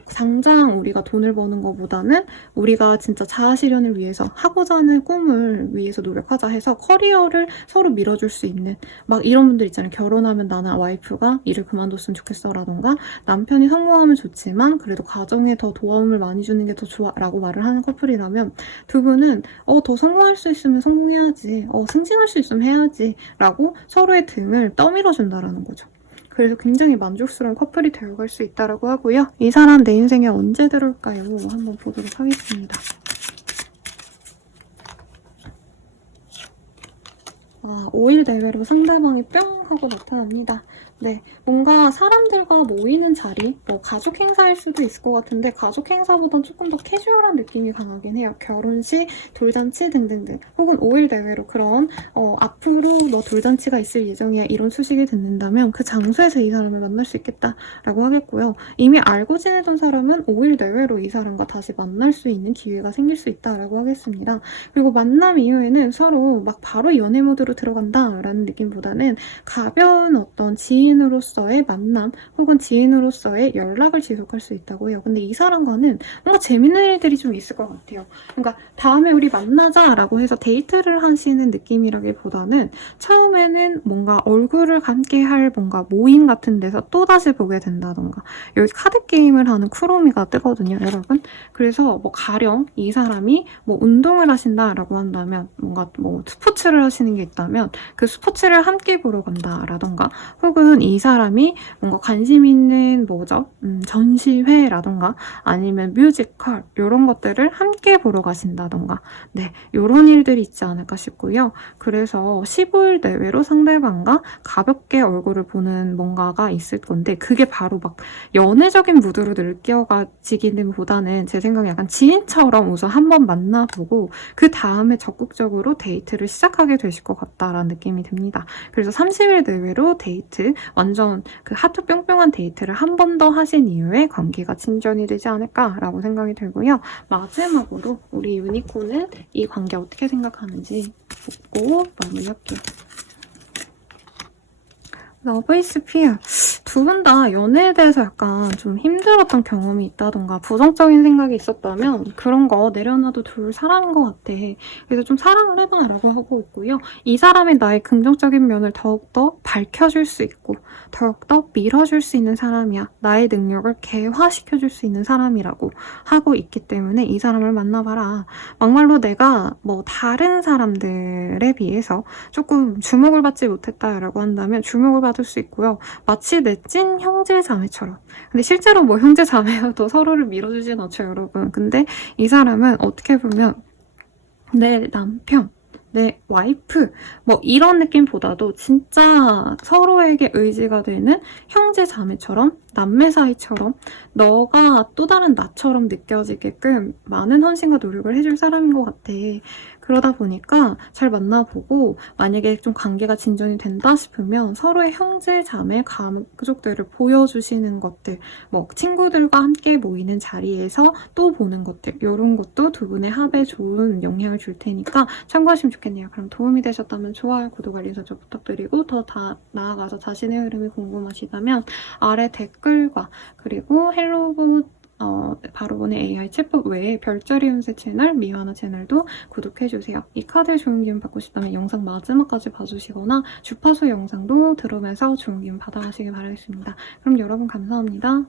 당장 우리가 돈을 버는 것보다는 우리가 진짜 자아실현을 위해서 하고자 하는 꿈을 위해서 노력하자 해서 커리어를 서로 밀어줄 수 있는 막 이런 분들 있잖아요. 결혼하면 나는 와이프가 일을 그만뒀으면 좋겠어 라던가 남편이 성공하면 좋지만 그래도 가정에 더 도움을 많이 주는 게 더 좋아 라고 말을 하는 커플이라면 두 분은 더 성공할 수 있으면 성공해야지 승진할 수 있으면 해야지 라고 서로의 등을 떠밀어 준다라는 거죠. 그래서 굉장히 만족스러운 커플이 되어갈 수 있다고 하고요. 이 사람 내 인생에 언제 들어올까요? 한번 보도록 하겠습니다. 5일 내외로 상대방이 뿅 하고 나타납니다. 네, 뭔가 사람들과 모이는 자리, 뭐 가족 행사일 수도 있을 것 같은데 가족 행사보단 조금 더 캐주얼한 느낌이 강하긴 해요. 결혼식, 돌잔치 등등등. 혹은 5일 내외로 그런 앞으로 너 돌잔치가 있을 예정이야 이런 소식이 듣는다면 그 장소에서 이 사람을 만날 수 있겠다라고 하겠고요. 이미 알고 지내던 사람은 5일 내외로 이 사람과 다시 만날 수 있는 기회가 생길 수 있다라고 하겠습니다. 그리고 만남 이후에는 서로 막 바로 연애 모드로 들어간다라는 느낌보다는 가벼운 어떤 지인으로서의 만남 혹은 지인으로서의 연락을 지속할 수 있다고 해요. 근데 이 사람과는 뭔가 재밌는 일들이 좀 있을 것 같아요. 그러니까 다음에 우리 만나자라고 해서 데이트를 하시는 느낌이라기보다는 처음에는 뭔가 얼굴을 함께 할 뭔가 모임 같은 데서 또다시 보게 된다던가 여기 카드 게임을 하는 쿠로미가 뜨거든요, 여러분. 그래서 뭐 가령 이 사람이 뭐 운동을 하신다라고 한다면 뭔가 뭐 스포츠를 하시는 게 있다면 그 스포츠를 함께 보러 간다라던가 혹은 이 사람이 뭔가 관심 있는 전시회라던가 아니면 뮤지컬 이런 것들을 함께 보러 가신다던가 네, 이런 일들이 있지 않을까 싶고요. 그래서 15일 내외로 상대방과 가볍게 얼굴을 보는 뭔가가 있을 건데 그게 바로 막 연애적인 무드로 느껴지기는 보다는 제 생각에 약간 지인처럼 우선 한번 만나보고 그 다음에 적극적으로 데이트를 시작하게 되실 것 같다라는 느낌이 듭니다. 그래서 30일 내외로 데이트, 완전 그 하트 뿅뿅한 데이트를 한 번 더 하신 이후에 관계가 진전이 되지 않을까라고 생각이 들고요. 마지막으로 우리 유니콘은 이 관계 어떻게 생각하는지 묻고 마무리할게요. 러브이스 피아. 두 분 다 연애에 대해서 약간 좀 힘들었던 경험이 있다던가 부정적인 생각이 있었다면 그런 거 내려놔도 둘 사람인 것 같아. 그래서 좀 사랑을 해봐 라고 하고 있고요. 이 사람이 나의 긍정적인 면을 더욱더 밝혀줄 수 있고 더욱더 밀어줄 수 있는 사람이야. 나의 능력을 개화시켜줄 수 있는 사람이라고 하고 있기 때문에 이 사람을 만나봐라. 막말로 내가 뭐 다른 사람들에 비해서 조금 주목을 받지 못했다라고 한다면 주목을 받을 수 있고요. 마치 내 찐 형제 자매처럼. 근데 실제로 뭐 형제 자매여도 서로를 밀어주진 않죠, 여러분. 근데 이 사람은 어떻게 보면 내 남편, 내 와이프 뭐 이런 느낌보다도 진짜 서로에게 의지가 되는 형제 자매처럼 남매 사이처럼 너가 또 다른 나처럼 느껴지게끔 많은 헌신과 노력을 해줄 사람인 것 같아. 그러다 보니까 잘 만나보고 만약에 좀 관계가 진전이 된다 싶으면 서로의 형제, 자매, 가족들을 보여주시는 것들 뭐 친구들과 함께 모이는 자리에서 또 보는 것들 이런 것도 두 분의 합에 좋은 영향을 줄 테니까 참고하시면 좋겠네요. 그럼 도움이 되셨다면 좋아요, 구독, 알림 설정 부탁드리고 더 나아가서 자신의 흐름이 궁금하시다면 아래 댓글과 그리고 헬로봇 바로 보는 AI 챗봇 외에 별자리 운세 채널, 미화나 채널도 구독해주세요. 이 카드에 좋은 기운 받고 싶다면 영상 마지막까지 봐주시거나 주파수 영상도 들으면서 좋은 기운 받아가시길 바라겠습니다. 그럼 여러분 감사합니다.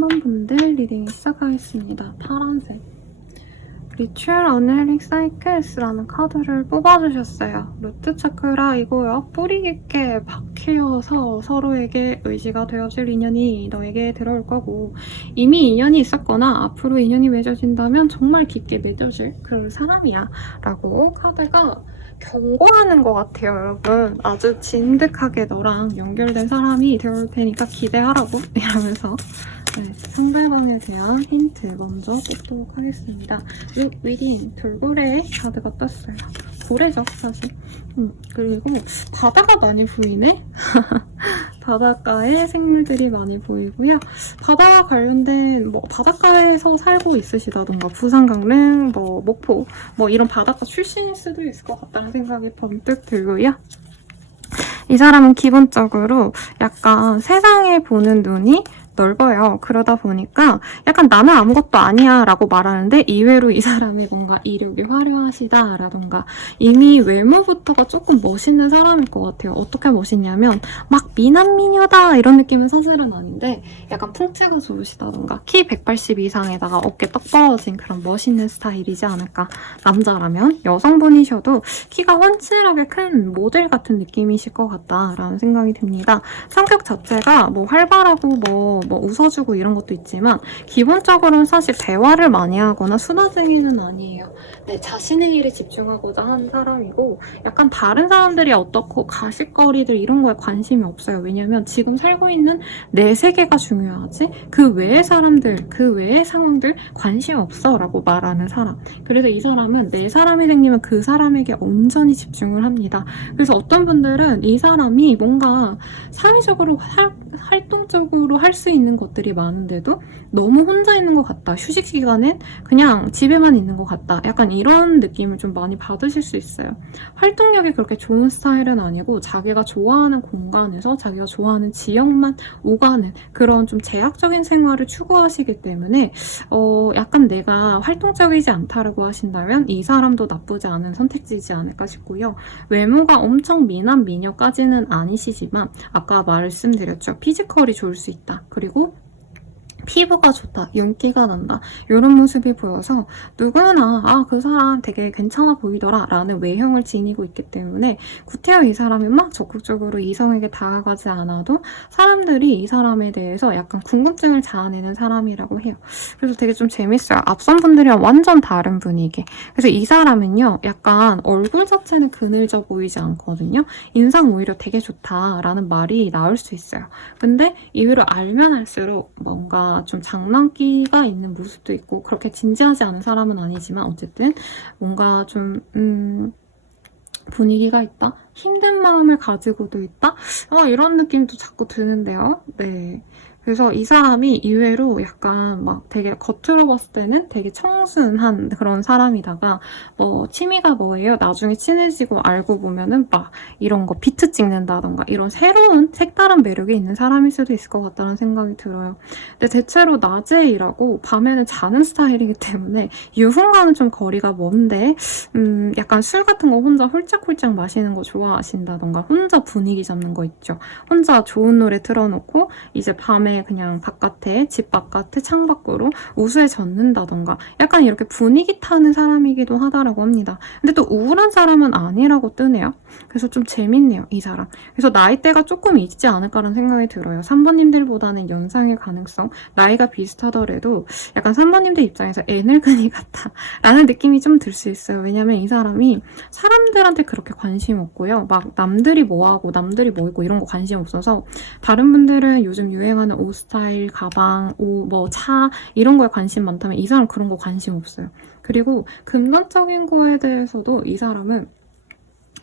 3번 분들 리딩 시작하겠습니다. 파란색. 리추얼 어널릭 사이클스라는 카드를 뽑아주셨어요. 루트 차크라이고요. 뿌리 깊게 박히어서 서로에게 의지가 되어줄 인연이 너에게 들어올 거고, 이미 인연이 있었거나 앞으로 인연이 맺어진다면 정말 깊게 맺어질 그런 사람이야 라고 카드가 경고하는 것 같아요, 여러분. 아주 진득하게 너랑 연결된 사람이 되어올 테니까 기대하라고 이러면서 네, 상대방에 대한 힌트 먼저 뽑도록 하겠습니다. Look within, 돌고래 카드가 떴어요. 고래죠, 사실. 그리고 바다가 많이 보이네? 바닷가에 생물들이 많이 보이고요. 바다와 관련된 바닷가에서 살고 있으시다던가 부산, 강릉, 목포 이런 바닷가 출신일 수도 있을 것 같다는 생각이 번뜩 들고요. 이 사람은 기본적으로 약간 세상에 보는 눈이 넓어요. 그러다 보니까 약간 나는 아무것도 아니야 라고 말하는데 이외로 이 사람이 뭔가 이력이 화려하시다 라던가 이미 외모부터가 조금 멋있는 사람일 것 같아요. 어떻게 멋있냐면 막 미남미녀다 이런 느낌은 사실은 아닌데 약간 풍채가 좋으시다던가 키 180 이상에다가 어깨 떡 벌어진 그런 멋있는 스타일이지 않을까. 남자라면 여성분이셔도 키가 훤칠하게 큰 모델 같은 느낌이실 것 같다라는 생각이 듭니다. 성격 자체가 활발하고 웃어주고 이런 것도 있지만 기본적으로는 사실 대화를 많이 하거나 수다쟁이는 아니에요. 내 자신의 일에 집중하고자 하는 사람이고 약간 다른 사람들이 어떻고 가십거리들 이런 거에 관심이 없어요. 왜냐면 지금 살고 있는 내 세계가 중요하지 그 외의 사람들, 그 외의 상황들 관심 없어 라고 말하는 사람. 그래서 이 사람은 내 사람이 생기면 그 사람에게 온전히 집중을 합니다. 그래서 어떤 분들은 이 사람이 뭔가 사회적으로 활동적으로 할 수 있는 것들이 많은데도 너무 혼자 있는 것 같다. 휴식 시간엔 그냥 집에만 있는 것 같다. 약간 이런 느낌을 좀 많이 받으실 수 있어요. 활동력이 그렇게 좋은 스타일은 아니고 자기가 좋아하는 공간에서 자기가 좋아하는 지역만 오가는 그런 좀 제약적인 생활을 추구하시기 때문에 약간 내가 활동적이지 않다라고 하신다면 이 사람도 나쁘지 않은 선택지지 않을까 싶고요. 외모가 엄청 미남 미녀까지는 아니시지만 아까 말씀드렸죠. 피지컬이 좋을 수 있다. 그리고 피부가 좋다, 윤기가 난다 이런 모습이 보여서 누구나 그 사람 되게 괜찮아 보이더라 라는 외형을 지니고 있기 때문에 구태여 이 사람이 막 적극적으로 이성에게 다가가지 않아도 사람들이 이 사람에 대해서 약간 궁금증을 자아내는 사람이라고 해요. 그래서 되게 좀 재밌어요. 앞선 분들이랑 완전 다른 분위기. 그래서 이 사람은요 약간 얼굴 자체는 그늘져 보이지 않거든요. 인상 오히려 되게 좋다라는 말이 나올 수 있어요. 근데 이외로 알면 할수록 뭔가 좀 장난기가 있는 모습도 있고 그렇게 진지하지 않은 사람은 아니지만 어쨌든 뭔가 좀 분위기가 있다? 힘든 마음을 가지고도 있다? 이런 느낌도 자꾸 드는데요. 네. 그래서 이 사람이 이외로 약간 막 되게 겉으로 봤을 때는 되게 청순한 그런 사람이다가 취미가 뭐예요? 나중에 친해지고 알고 보면은 막 이런 거 비트 찍는다던가 이런 새로운 색다른 매력이 있는 사람일 수도 있을 것 같다는 생각이 들어요. 근데 대체로 낮에 일하고 밤에는 자는 스타일이기 때문에 유흥과는 좀 거리가 먼데 약간 술 같은 거 혼자 홀짝홀짝 마시는 거 좋아하신다던가 혼자 분위기 잡는 거 있죠. 혼자 좋은 노래 틀어놓고 이제 밤에 그냥 바깥에 집 바깥에 창 밖으로 우수에 젖는다던가 약간 이렇게 분위기 타는 사람이기도 하다라고 합니다. 근데 또 우울한 사람은 아니라고 뜨네요. 그래서 좀 재밌네요, 이 사람. 그래서 나이대가 조금 있지 않을까라는 생각이 들어요. 3번님들보다는 연상일 가능성, 나이가 비슷하더라도 약간 3번님들 입장에서 애늙은이 같다라는 느낌이 좀 들 수 있어요. 왜냐면 이 사람이 사람들한테 그렇게 관심 없고요. 막 남들이 뭐하고 남들이 뭐 있고 이런 거 관심 없어서 다른 분들은 요즘 유행하는 옷 스타일, 가방, 차 이런 거에 관심 많다면 이 사람 그런 거 관심 없어요. 그리고 금전적인 거에 대해서도 이 사람은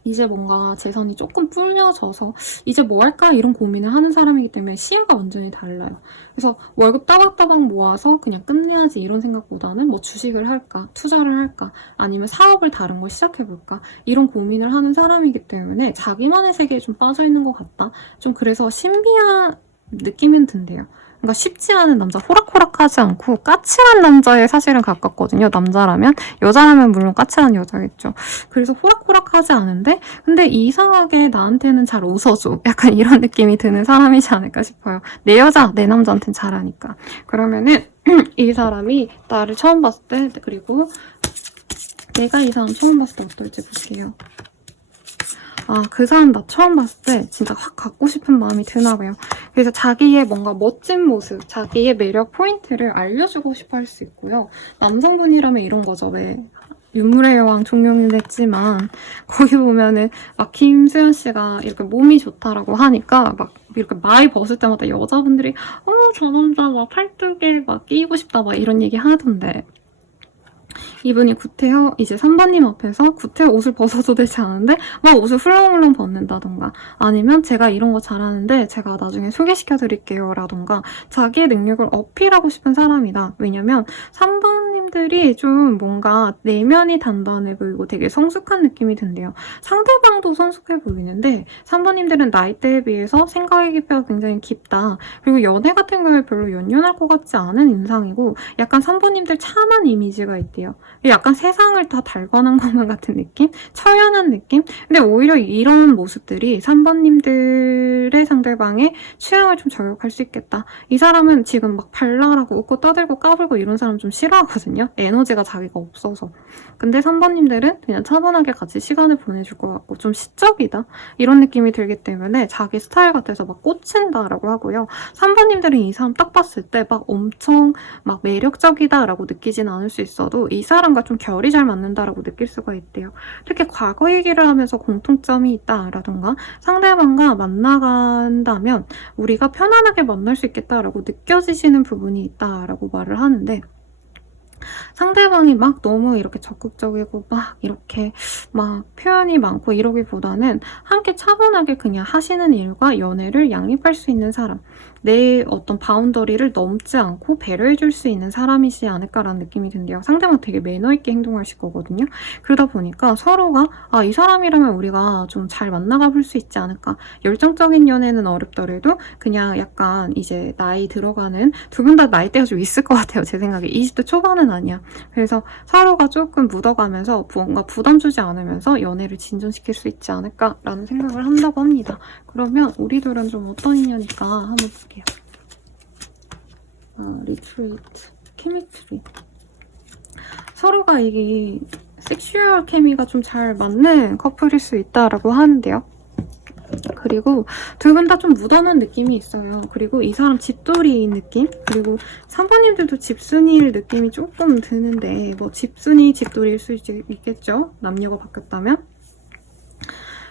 이제 뭔가 재산이 조금 불려져서 이제 뭐 할까 이런 고민을 하는 사람이기 때문에 시야가 완전히 달라요. 그래서 월급 따박따박 모아서 그냥 끝내야지 이런 생각보다는 주식을 할까, 투자를 할까, 아니면 사업을 다른 걸 시작해볼까 이런 고민을 하는 사람이기 때문에 자기만의 세계에 좀 빠져있는 것 같다. 좀 그래서 신비한 느끼면 든대요. 그러니까 쉽지 않은 남자, 호락호락하지 않고 까칠한 남자에 사실은 가깝거든요. 남자라면. 여자라면 물론 까칠한 여자겠죠. 그래서 호락호락하지 않은데 근데 이상하게 나한테는 잘 웃어줘. 약간 이런 느낌이 드는 사람이지 않을까 싶어요. 내 여자, 내 남자한테는 잘하니까. 그러면은 이 사람이 나를 처음 봤을 때 그리고 내가 이 사람 처음 봤을 때 어떨지 볼게요. 그 사람 나 처음 봤을 때 진짜 확 갖고 싶은 마음이 드나 봐요. 그래서 자기의 뭔가 멋진 모습, 자기의 매력 포인트를 알려주고 싶어 할 수 있고요. 남성분이라면 이런 거죠. 왜 유물의 여왕 종영이 됐지만 거기 보면은 막 김수현 씨가 이렇게 몸이 좋다라고 하니까 막 이렇게 마이 벗을 때마다 여자분들이 저 남자 막 팔뚝에 막 끼고 싶다 막 이런 얘기 하던데 이분이 구태여 이제 3번님 앞에서 구태여 옷을 벗어도 되지 않은데 막 옷을 훌렁훌렁 벗는다던가 아니면 제가 이런 거 잘하는데 제가 나중에 소개시켜드릴게요 라던가 자기의 능력을 어필하고 싶은 사람이다. 왜냐면 3번님들이 좀 뭔가 내면이 단단해 보이고 되게 성숙한 느낌이 든대요. 상대방도 성숙해 보이는데 3번님들은 나이대에 비해서 생각의 깊이가 굉장히 깊다. 그리고 연애 같은 경우에 별로 연연할 것 같지 않은 인상이고 약간 3번님들 참한 이미지가 있대요. 약간 세상을 다 달관한 것만 같은 느낌? 처연한 느낌? 근데 오히려 이런 모습들이 3번님들의 상대방의 취향을 좀 저격할 수 있겠다. 이 사람은 지금 막 발랄하고 웃고 떠들고 까불고 이런 사람 좀 싫어하거든요. 에너지가 자기가 없어서. 근데 3번님들은 그냥 차분하게 같이 시간을 보내줄 것 같고 좀 시적이다. 이런 느낌이 들기 때문에 자기 스타일 같아서 막 꽂힌다라고 하고요. 3번님들은 이 사람 딱 봤을 때 막 엄청 막 매력적이다라고 느끼진 않을 수 있어도 이 사람과 좀 결이 잘 맞는다라고 느낄 수가 있대요. 특히 과거 얘기를 하면서 공통점이 있다라던가 상대방과 만나간다면 우리가 편안하게 만날 수 있겠다라고 느껴지시는 부분이 있다라고 말을 하는데 상대방이 막 너무 이렇게 적극적이고 막 이렇게 막 표현이 많고 이러기보다는 함께 차분하게 그냥 하시는 일과 연애를 양립할 수 있는 사람, 내 어떤 바운더리를 넘지 않고 배려해줄 수 있는 사람이지 않을까라는 느낌이 든대요. 상대방 되게 매너 있게 행동하실 거거든요. 그러다 보니까 서로가 이 사람이라면 우리가 좀 잘 만나가 볼 수 있지 않을까. 열정적인 연애는 어렵더라도 그냥 약간 이제 나이 들어가는 두 분 다 나이대가 좀 있을 것 같아요. 제 생각에 20대 초반은 아니야. 그래서 서로가 조금 묻어가면서 뭔가 부담 주지 않으면서 연애를 진전시킬 수 있지 않을까라는 생각을 한다고 합니다. 그러면 우리 둘은 좀 어떤 인연일까 한번 볼게요. 리트레이트, 케미스트리. 서로가 이게 섹슈얼 케미가 좀 잘 맞는 커플일 수 있다라고 하는데요. 그리고 두 분 다 좀 묻어놓은 느낌이 있어요. 그리고 이 사람 집돌이인 느낌? 그리고 3번님들도 집순이일 느낌이 조금 드는데 뭐 집순이, 집돌이일 수 있겠죠? 남녀가 바뀌었다면?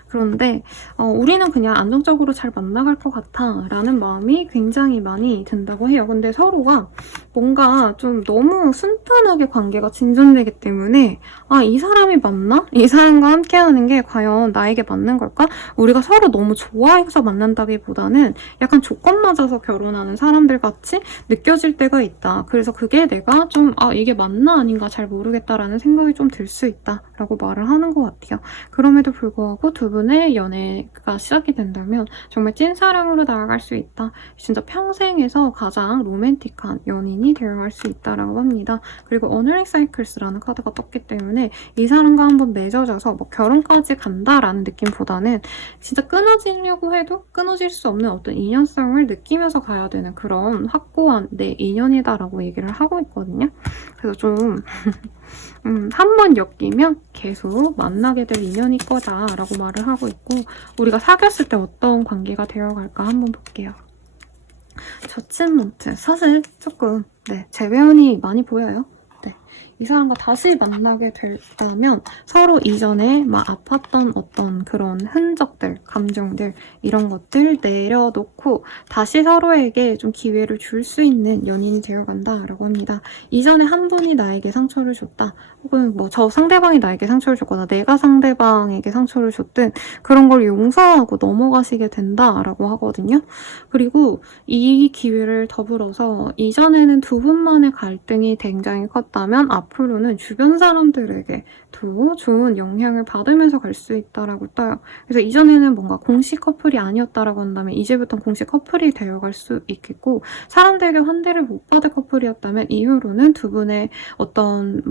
그런데 우리는 그냥 안정적으로 잘 만나갈 것 같아 라는 마음이 굉장히 많이 든다고 해요. 근데 서로가 뭔가 좀 너무 순탄하게 관계가 진전되기 때문에 이 사람이 맞나? 이 사람과 함께하는 게 과연 나에게 맞는 걸까? 우리가 서로 너무 좋아해서 만난다기보다는 약간 조건 맞아서 결혼하는 사람들 같이 느껴질 때가 있다. 그래서 그게 내가 좀 이게 맞나 아닌가 잘 모르겠다라는 생각이 좀 들 수 있다라고 말을 하는 것 같아요. 그럼에도 불구하고 두 분의 연애가 시작이 된다면 정말 찐사랑으로 나아갈 수 있다. 진짜 평생에서 가장 로맨틱한 연인이 되어갈 수 있다라고 합니다. 그리고 어널릭 사이클스라는 카드가 떴기 때문에 이 사람과 한번 맺어져서 뭐 결혼까지 간다라는 느낌보다는 진짜 끊어지려고 해도 끊어질 수 없는 어떤 인연성을 느끼면서 가야 되는 그런 확고한 내 인연이다라고 얘기를 하고 있거든요. 그래서 좀 한 번 엮이면 계속 만나게 될 인연일 거다라고 말을 하고 있고 우리가 사귀었을 때 어떤 관계가 되어갈까 한번 볼게요. 저친먼트 사실 조금 재회원이 많이 보여요. 이 사람과 다시 만나게 됐다면 서로 이전에 막 아팠던 어떤 그런 흔적들, 감정들 이런 것들 내려놓고 다시 서로에게 좀 기회를 줄 수 있는 연인이 되어간다라고 합니다. 이전에 한 분이 나에게 상처를 줬다. 혹은 뭐 저 상대방이 나에게 상처를 줬거나 내가 상대방에게 상처를 줬든 그런 걸 용서하고 넘어가시게 된다라고 하거든요. 그리고 이 기회를 더불어서 이전에는 두 분만의 갈등이 굉장히 컸다면 앞으로는 주변 사람들에게도 좋은 영향을 받으면서 갈 수 있다라고 떠요. 그래서 이전에는 뭔가 공식 커플이 아니었다라고 한다면 이제부터 공식 커플이 되어갈 수 있겠고, 사람들에게 환대를 못 받을 커플이었다면 이후로는 두 분의 어떤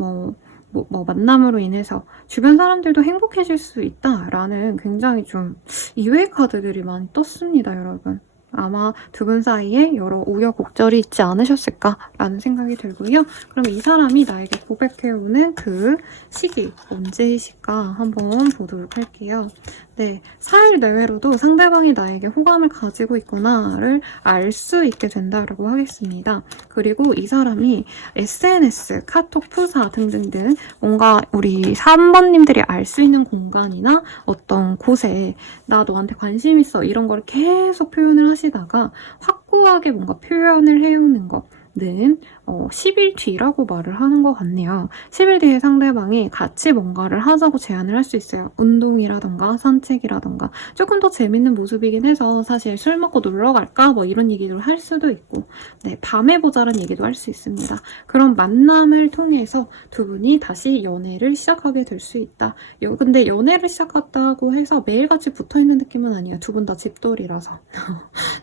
만남으로 인해서 주변 사람들도 행복해질 수 있다라는 굉장히 좀 이외의 카드들이 많이 떴습니다, 여러분. 아마 두 분 사이에 여러 우여곡절이 있지 않으셨을까라는 생각이 들고요. 그럼 이 사람이 나에게 고백해오는 그 시기 언제이실까 한번 보도록 할게요. 네, 4일 내외로도 상대방이 나에게 호감을 가지고 있구나를 알 수 있게 된다라고 하겠습니다. 그리고 이 사람이 SNS, 카톡, 푸사 등등등 뭔가 우리 3번님들이 알 수 있는 공간이나 어떤 곳에 나 너한테 관심 있어 이런 걸 계속 표현을 하시다가 확고하게 뭔가 표현을 해오는 거는 10일 뒤라고 말을 하는 것 같네요. 10일 뒤에 상대방이 같이 뭔가를 하자고 제안을 할 수 있어요. 운동이라던가 산책이라던가 조금 더 재밌는 모습이긴 해서 사실 술 먹고 놀러 갈까 뭐 이런 얘기를 할 수도 있고, 네, 밤에 보자는 얘기도 할 수 있습니다. 그런 만남을 통해서 두 분이 다시 연애를 시작하게 될 수 있다. 근데 연애를 시작했다고 해서 매일같이 붙어있는 느낌은 아니에요. 두 분 다 집돌이라서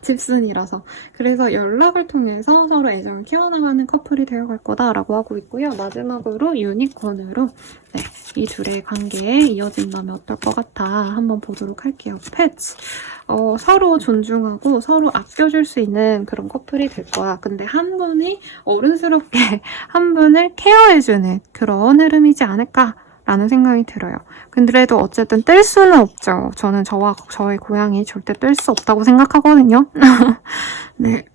집순이라서. 그래서 연락을 통해서 서로 애정을 키워나가는 커플이 되어갈 거다라고 하고 있고요. 마지막으로 유니콘으로 이 둘의 관계에 이어진다면 어떨 것 같아 한번 보도록 할게요. 패치. 서로 존중하고 서로 아껴줄 수 있는 그런 커플이 될 거야. 근데 한 분이 어른스럽게 한 분을 케어해주는 그런 흐름이지 않을까라는 생각이 들어요. 근데도 어쨌든 뗄 수는 없죠. 저는 저와 저의 고양이 절대 뗄 수 없다고 생각하거든요. 네.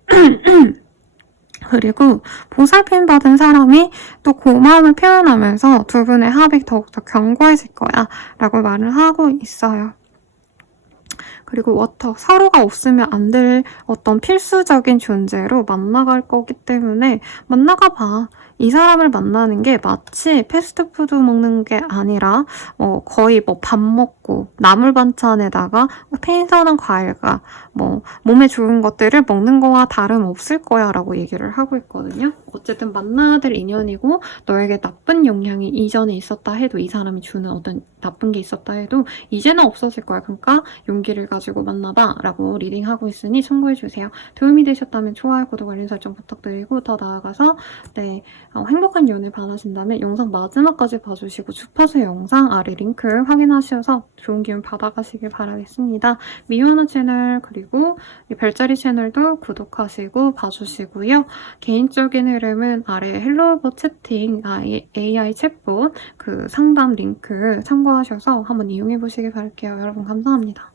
그리고 보살핌 받은 사람이 또 고마움을 표현하면서 두 분의 합이 더욱더 견고해질 거야 라고 말을 하고 있어요. 그리고 워터, 서로가 없으면 안 될 어떤 필수적인 존재로 만나갈 거기 때문에 만나가 봐. 이 사람을 만나는 게 마치 패스트푸드 먹는 게 아니라 거의 밥 먹고 나물 반찬에다가 신선한 과일과 몸에 좋은 것들을 먹는 거와 다름없을 거야 라고 얘기를 하고 있거든요. 어쨌든 만나야 될 인연이고 너에게 나쁜 영향이 이전에 있었다 해도 이 사람이 주는 어떤 나쁜 게 있었다 해도 이제는 없어질 거야. 그러니까 용기를 가지고 만나봐 라고 리딩하고 있으니 참고해주세요. 도움이 되셨다면 좋아요, 구독, 알림 설정 부탁드리고 더 나아가서 행복한 연애 바라신다면 영상 마지막까지 봐주시고 주파수 영상 아래 링크 확인하셔서 좋은 기운 받아가시길 바라겠습니다. 미화나 채널 그리고 별자리 채널도 구독하시고 봐주시고요. 개인적인 흐름은 아래 헬로버 채팅 AI 챗봇 그 상담 링크 참고하셔서 한번 이용해보시길 바랄게요. 여러분 감사합니다.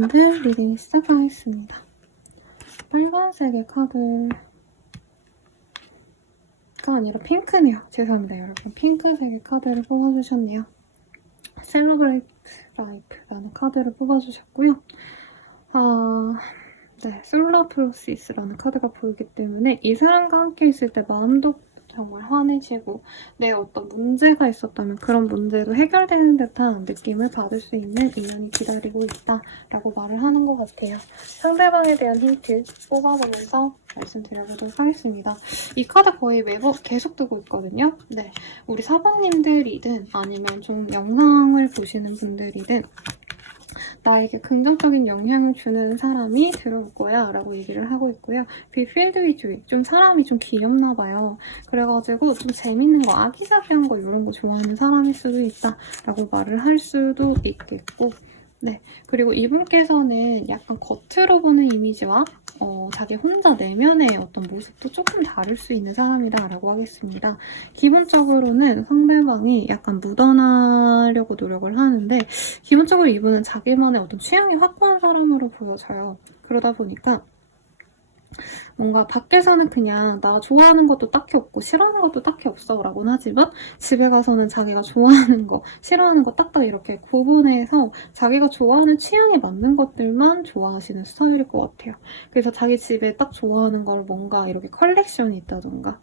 분들 리딩 시작하겠습니다. 빨간색의 카드가 아니라 핑크네요. 죄송합니다, 여러분. 핑크색의 카드를 뽑아주셨네요. Celebrate Life라는 카드를 뽑아주셨고요. 네, 솔라프로시스라는 카드가 보이기 때문에 이 사람과 함께 있을 때 마음도 정말 환해지고 내 어떤 문제가 있었다면 그런 문제도 해결되는 듯한 느낌을 받을 수 있는 인연이 기다리고 있다라고 말을 하는 것 같아요. 상대방에 대한 힌트 뽑아보면서 말씀드려보도록 하겠습니다. 이 카드 거의 매번 계속 뜨고 있거든요. 네, 우리 사부님들이든 아니면 좀 영상을 보시는 분들이든 나에게 긍정적인 영향을 주는 사람이 들어올 거야 라고 얘기를 하고 있고요. Be filled with joy. 좀 사람이 좀 귀엽나 봐요. 그래가지고 좀 재밌는 거, 아기자기한 거 이런 거 좋아하는 사람일 수도 있다 라고 말을 할 수도 있겠고, 네, 그리고 이분께서는 약간 겉으로 보는 이미지와 자기 혼자 내면의 어떤 모습도 조금 다를 수 있는 사람이다 라고 하겠습니다. 기본적으로는 상대방이 약간 묻어나려고 노력을 하는데 기본적으로 이분은 자기만의 어떤 취향이 확고한 사람으로 보여져요. 그러다 보니까 뭔가 밖에서는 그냥 나 좋아하는 것도 딱히 없고 싫어하는 것도 딱히 없어 라고는 하지만 집에 가서는 자기가 좋아하는 거, 싫어하는 거 딱딱 이렇게 구분해서 자기가 좋아하는 취향에 맞는 것들만 좋아하시는 스타일일 것 같아요. 그래서 자기 집에 딱 좋아하는 걸 뭔가 이렇게 컬렉션이 있다던가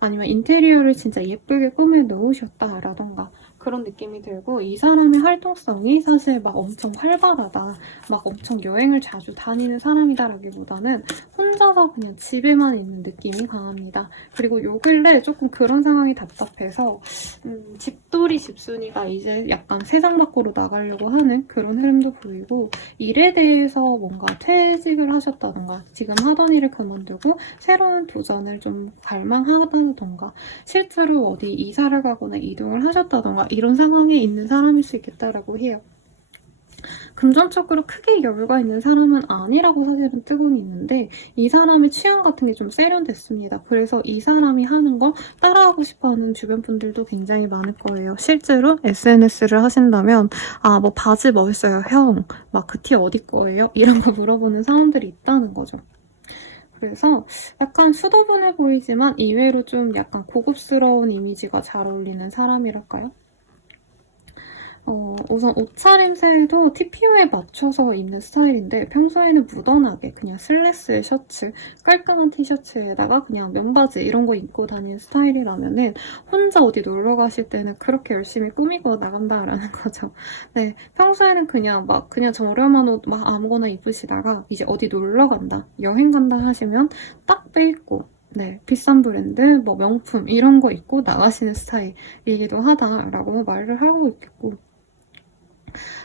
아니면 인테리어를 진짜 예쁘게 꾸며 놓으셨다라던가 그런 느낌이 들고, 이 사람의 활동성이 사실 막 엄청 활발하다, 막 엄청 여행을 자주 다니는 사람이다라기보다는 혼자서 그냥 집에만 있는 느낌이 강합니다. 그리고 요 근래 조금 그런 상황이 답답해서 집돌이 집순이가 이제 약간 세상 밖으로 나가려고 하는 그런 흐름도 보이고, 일에 대해서 뭔가 퇴직을 하셨다던가 지금 하던 일을 그만두고 새로운 도전을 좀 갈망하다던가 실제로 어디 이사를 가거나 이동을 하셨다던가 이런 상황에 있는 사람일 수 있겠다라고 해요. 금전적으로 크게 여유가 있는 사람은 아니라고 사실은 뜨고는 있는데 이 사람의 취향 같은 게 좀 세련됐습니다. 그래서 이 사람이 하는 걸 따라하고 싶어하는 주변 분들도 굉장히 많을 거예요. 실제로 SNS를 하신다면 뭐 바지 멋있어요 형, 막 그 티 어디 거예요? 이런 거 물어보는 사람들이 있다는 거죠. 그래서 약간 수더분해 보이지만 이외로 좀 약간 고급스러운 이미지가 잘 어울리는 사람이랄까요? 우선 옷차림새도 TPO에 맞춰서 입는 스타일인데 평소에는 무던하게 그냥 슬랙스에 셔츠, 깔끔한 티셔츠에다가 그냥 면바지 이런 거 입고 다니는 스타일이라면은 혼자 어디 놀러 가실 때는 그렇게 열심히 꾸미고 나간다라는 거죠. 네, 평소에는 그냥 저렴한 옷 막 아무거나 입으시다가 이제 어디 놀러 간다, 여행 간다 하시면 딱 빼입고 네, 비싼 브랜드, 뭐 명품 이런 거 입고 나가시는 스타일이기도 하다라고 말을 하고 있겠고,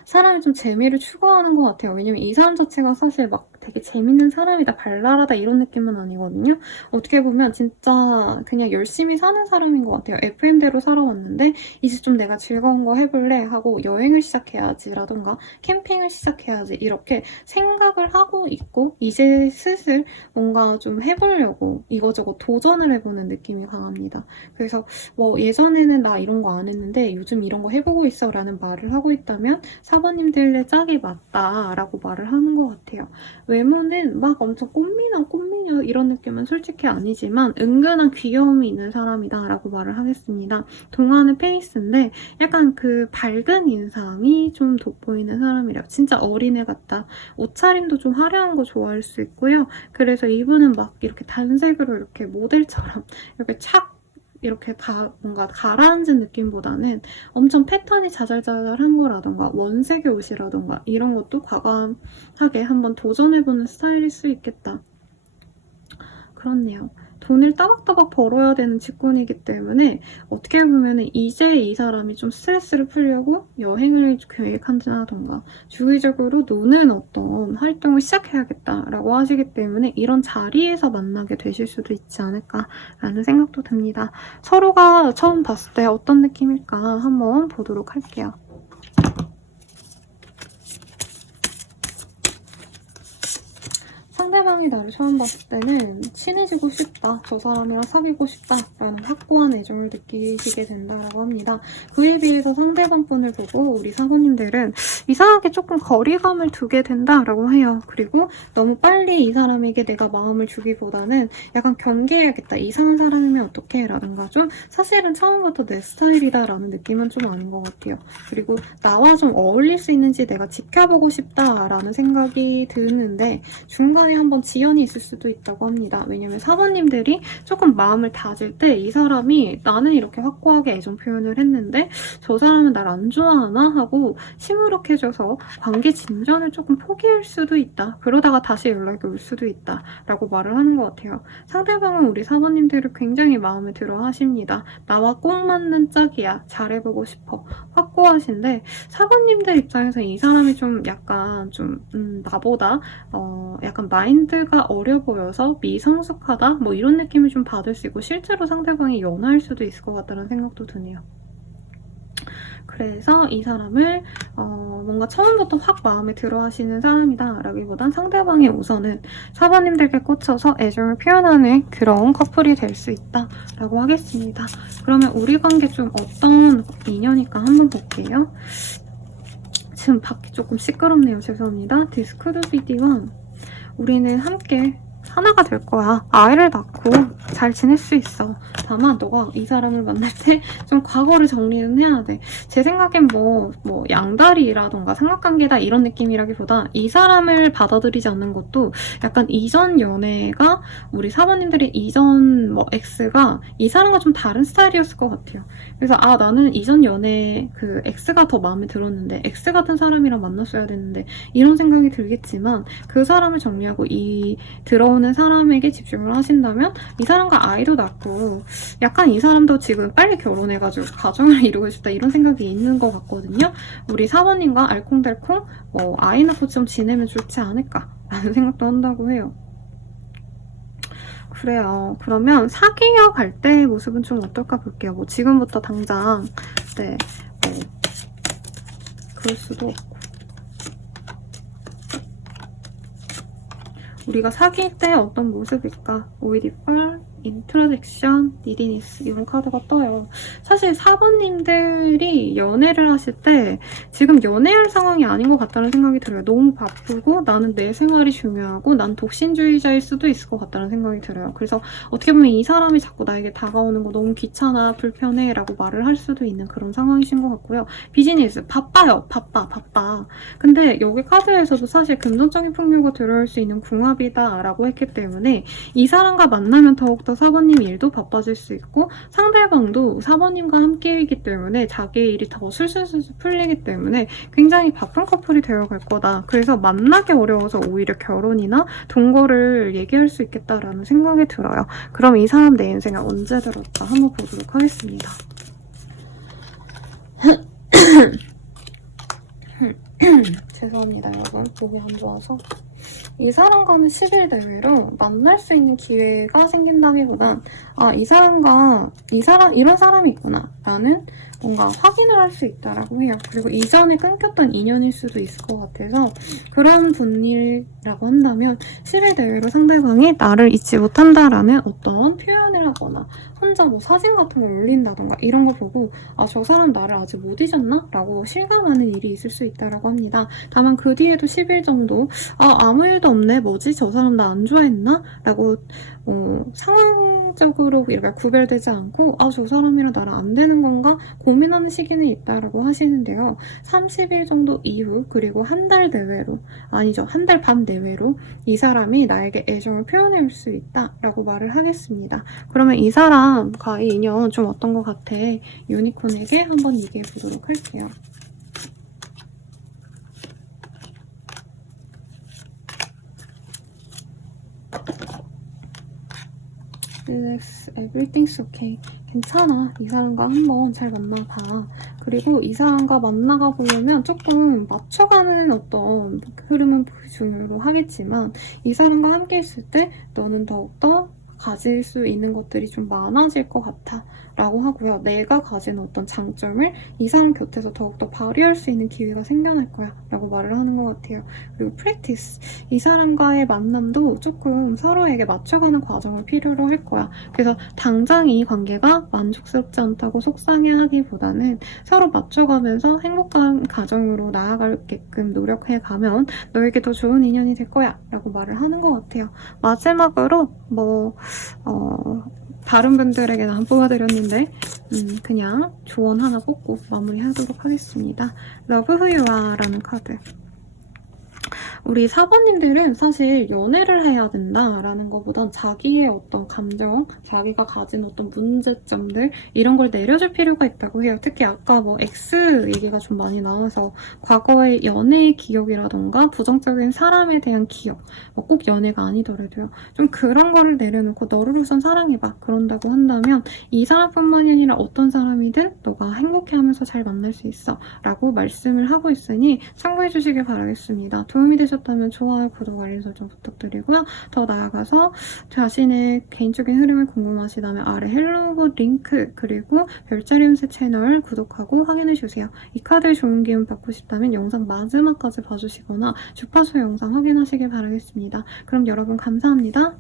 사람이 좀 재미를 추구하는 것 같아요. 왜냐면 이 사람 자체가 사실 막 되게 재밌는 사람이다, 발랄하다 이런 느낌은 아니거든요. 어떻게 보면 진짜 그냥 열심히 사는 사람인 것 같아요. FM대로 살아왔는데 이제 좀 내가 즐거운 거 해볼래 하고 여행을 시작해야지 라던가 캠핑을 시작해야지 이렇게 생각을 하고 있고 이제 슬슬 뭔가 좀 해보려고 이거저거 도전을 해보는 느낌이 강합니다. 그래서 뭐 예전에는 나 이런 거 안 했는데 요즘 이런 거 해보고 있어 라는 말을 하고 있다면 사모님들의 짝이 맞다 라고 말을 하는 것 같아요. 외모는 막 엄청 꽃미녀 이런 느낌은 솔직히 아니지만 은근한 귀여움이 있는 사람이다 라고 말을 하겠습니다. 동안의 페이스인데 약간 그 밝은 인상이 좀 돋보이는 사람이래요. 진짜 어린애 같다. 옷차림도 좀 화려한 거 좋아할 수 있고요. 그래서 이분은 막 이렇게 단색으로 이렇게 모델처럼 이렇게 착 이렇게 뭔가 가라앉은 느낌보다는 엄청 패턴이 자잘자잘한 거라던가 원색의 옷이라던가 이런 것도 과감하게 한번 도전해보는 스타일일 수 있겠다. 그렇네요. 돈을 따박따박 벌어야 되는 직군이기 때문에 어떻게 보면 이제 이 사람이 좀 스트레스를 풀려고 여행을 계획한다던가 주기적으로 노는 어떤 활동을 시작해야겠다라고 하시기 때문에 이런 자리에서 만나게 되실 수도 있지 않을까라는 생각도 듭니다. 서로가 처음 봤을 때 어떤 느낌일까 한번 보도록 할게요. 상대방이 나를 처음 봤을 때는 친해지고 싶다, 저 사람이랑 사귀고 싶다라는 확고한 애정을 느끼시게 된다고 합니다. 그에 비해서 상대방분을 보고 우리 사모님들은 이상하게 조금 거리감을 두게 된다라고 해요. 그리고 너무 빨리 이 사람에게 내가 마음을 주기보다는 약간 경계해야겠다, 이상한 사람이면 어떡해 라든가, 좀 사실은 처음부터 내 스타일이다라는 느낌은 좀 아닌 것 같아요. 그리고 나와 좀 어울릴 수 있는지 내가 지켜보고 싶다라는 생각이 드는데 중간에 한번 지연이 있을 수도 있다고 합니다. 왜냐면 사모님들이 조금 마음을 다질 때 이 사람이 나는 이렇게 확고하게 애정 표현을 했는데 저 사람은 날 안 좋아하나 하고 시무룩해져서 관계 진전을 조금 포기할 수도 있다. 그러다가 다시 연락이 올 수도 있다 라고 말을 하는 것 같아요. 상대방은 우리 사모님들을 굉장히 마음에 들어 하십니다. 나와 꼭 맞는 짝이야, 잘해보고 싶어, 확고하신데 사모님들 입장에서 이 사람이 좀 약간 나보다 약간 마인드가 어려 보여서 미성숙하다 뭐 이런 느낌을 좀 받을 수 있고 실제로 상대방이 연하일 수도 있을 것 같다는 생각도 드네요. 그래서 이 사람을 뭔가 처음부터 확 마음에 들어 하시는 사람이다 라기보단 상대방이 우선은 사모님들께 꽂혀서 애정을 표현하는 그런 커플이 될 수 있다 라고 하겠습니다. 그러면 우리 관계 좀 어떤 인연일까 한번 볼게요. 지금 밖이 조금 시끄럽네요. 죄송합니다. 디스크드 비디와 우리는 함께 하나가 될 거야. 아이를 낳고 잘 지낼 수 있어. 다만 너가 이 사람을 만날 때 좀 과거를 정리는 해야 돼. 제 생각엔 뭐 양다리라던가 삼각관계다 이런 느낌이라기보다 이 사람을 받아들이지 않는 것도 약간 이전 연애가 우리 사모님들의 이전 X가 이 사람과 좀 다른 스타일이었을 것 같아요. 그래서 나는 이전 연애 그 X가 더 마음에 들었는데 X 같은 사람이랑 만났어야 됐는데 이런 생각이 들겠지만 그 사람을 정리하고 이 들어오는 사람에게 집중을 하신다면 이 사람과 아이도 낳고 약간 이 사람도 지금 빨리 결혼해가지고 가정을 이루고 싶다 이런 생각이 있는 것 같거든요. 우리 사모님과 알콩달콩 아이 낳고 좀 지내면 좋지 않을까 라는 생각도 한다고 해요. 그래요. 그러면 사귀어 갈 때의 모습은 좀 어떨까 볼게요. 뭐 지금부터 당장 그럴 수도 없고 우리가 사귈 때 어떤 모습일까? 오이디펄, 인트로덕션, 니디니스 이런 카드가 떠요. 사실 4번님들이 연애를 하실 때 지금 연애할 상황이 아닌 것 같다는 생각이 들어요. 너무 바쁘고 나는 내 생활이 중요하고 난 독신주의자일 수도 있을 것 같다는 생각이 들어요. 그래서 어떻게 보면 이 사람이 자꾸 나에게 다가오는 거 너무 귀찮아, 불편해 라고 말을 할 수도 있는 그런 상황이신 것 같고요. 비즈니스, 바빠요. 바빠. 근데 여기 카드에서도 사실 금전적인 풍요가 들어올 수 있는 궁합이다 라고 했기 때문에 이 사람과 만나면 더욱더 4번님 일도 바빠질 수 있고 상대방도 4번님과 함께이기 때문에 자기의 일이 더 술술술 풀리기 때문에 굉장히 바쁜 커플이 되어갈 거다. 그래서 만나기 어려워서 오히려 결혼이나 동거를 얘기할 수 있겠다라는 생각이 들어요. 그럼 이 사람 내 인생에 언제 들었다 한번 보도록 하겠습니다. 죄송합니다 여러분, 목이 안 좋아서. 이 사람과는 10일 내외로 만날 수 있는 기회가 생긴다기보단 이런 사람이 있구나 라는 뭔가 확인을 할 수 있다라고 해요. 그리고 이전에 끊겼던 인연일 수도 있을 것 같아서 그런 분이라고 한다면 10일 내외로 상대방이 나를 잊지 못한다라는 어떤 표현을 하거나 혼자 뭐 사진 같은 걸 올린다던가 이런 거 보고 저 사람 나를 아직 못 잊었나? 라고 실감하는 일이 있을 수 있다라고 합니다. 다만 그 뒤에도 10일 정도 아무 일도 없네, 뭐지? 저 사람 나 안 좋아했나? 라고 상황적으로 이렇게 구별되지 않고 저 사람이랑 나랑 안 되는 건가? 고민하는 시기는 있다라고 하시는데요. 30일 정도 이후 그리고 한 달 반 내외로 이 사람이 나에게 애정을 표현해 올 수 있다라고 말을 하겠습니다. 그러면 이 사람과의 인연 좀 어떤 것 같아? 유니콘에게 한번 얘기해 보도록 할게요. Relax, everything's okay. 괜찮아. 이 사람과 한번 잘 만나봐. 그리고 이 사람과 만나가 보려면 조금 맞춰가는 어떤 흐름은 중요로 하겠지만 이 사람과 함께 있을 때 너는 더욱더 가질 수 있는 것들이 좀 많아질 것 같아 라고 하고요. 내가 가진 어떤 장점을 이 사람 곁에서 더욱더 발휘할 수 있는 기회가 생겨날 거야 라고 말을 하는 것 같아요. 그리고 프랙티스, 이 사람과의 만남도 조금 서로에게 맞춰가는 과정을 필요로 할 거야. 그래서 당장 이 관계가 만족스럽지 않다고 속상해하기보다는 서로 맞춰가면서 행복한 가정으로 나아가게끔 노력해가면 너에게 더 좋은 인연이 될 거야 라고 말을 하는 것 같아요. 마지막으로 다른 분들에게는 안 뽑아드렸는데 그냥 조언 하나 뽑고 마무리하도록 하겠습니다. 러브 후유아라는 카드. 우리 4번님들은 사실 연애를 해야 된다라는 것보단 자기의 어떤 감정, 자기가 가진 어떤 문제점들 이런 걸 내려줄 필요가 있다고 해요. 특히 아까 뭐 X 얘기가 좀 많이 나와서 과거의 연애의 기억이라던가 부정적인 사람에 대한 기억, 꼭 연애가 아니더라도요. 좀 그런 거를 내려놓고 너를 우선 사랑해봐. 그런다고 한다면 이 사람뿐만이 아니라 어떤 사람이든 너가 행복해하면서 잘 만날 수 있어 라고 말씀을 하고 있으니 참고해 주시길 바라겠습니다. 도움이 되셨다면 좋아요, 구독, 알림 설정 부탁드리고요. 더 나아가서 자신의 개인적인 흐름을 궁금하시다면 아래 헬로우 링크 그리고 별자리 운세 채널 구독하고 확인해 주세요. 이 카드의 좋은 기운 받고 싶다면 영상 마지막까지 봐주시거나 주파수 영상 확인하시길 바라겠습니다. 그럼 여러분 감사합니다.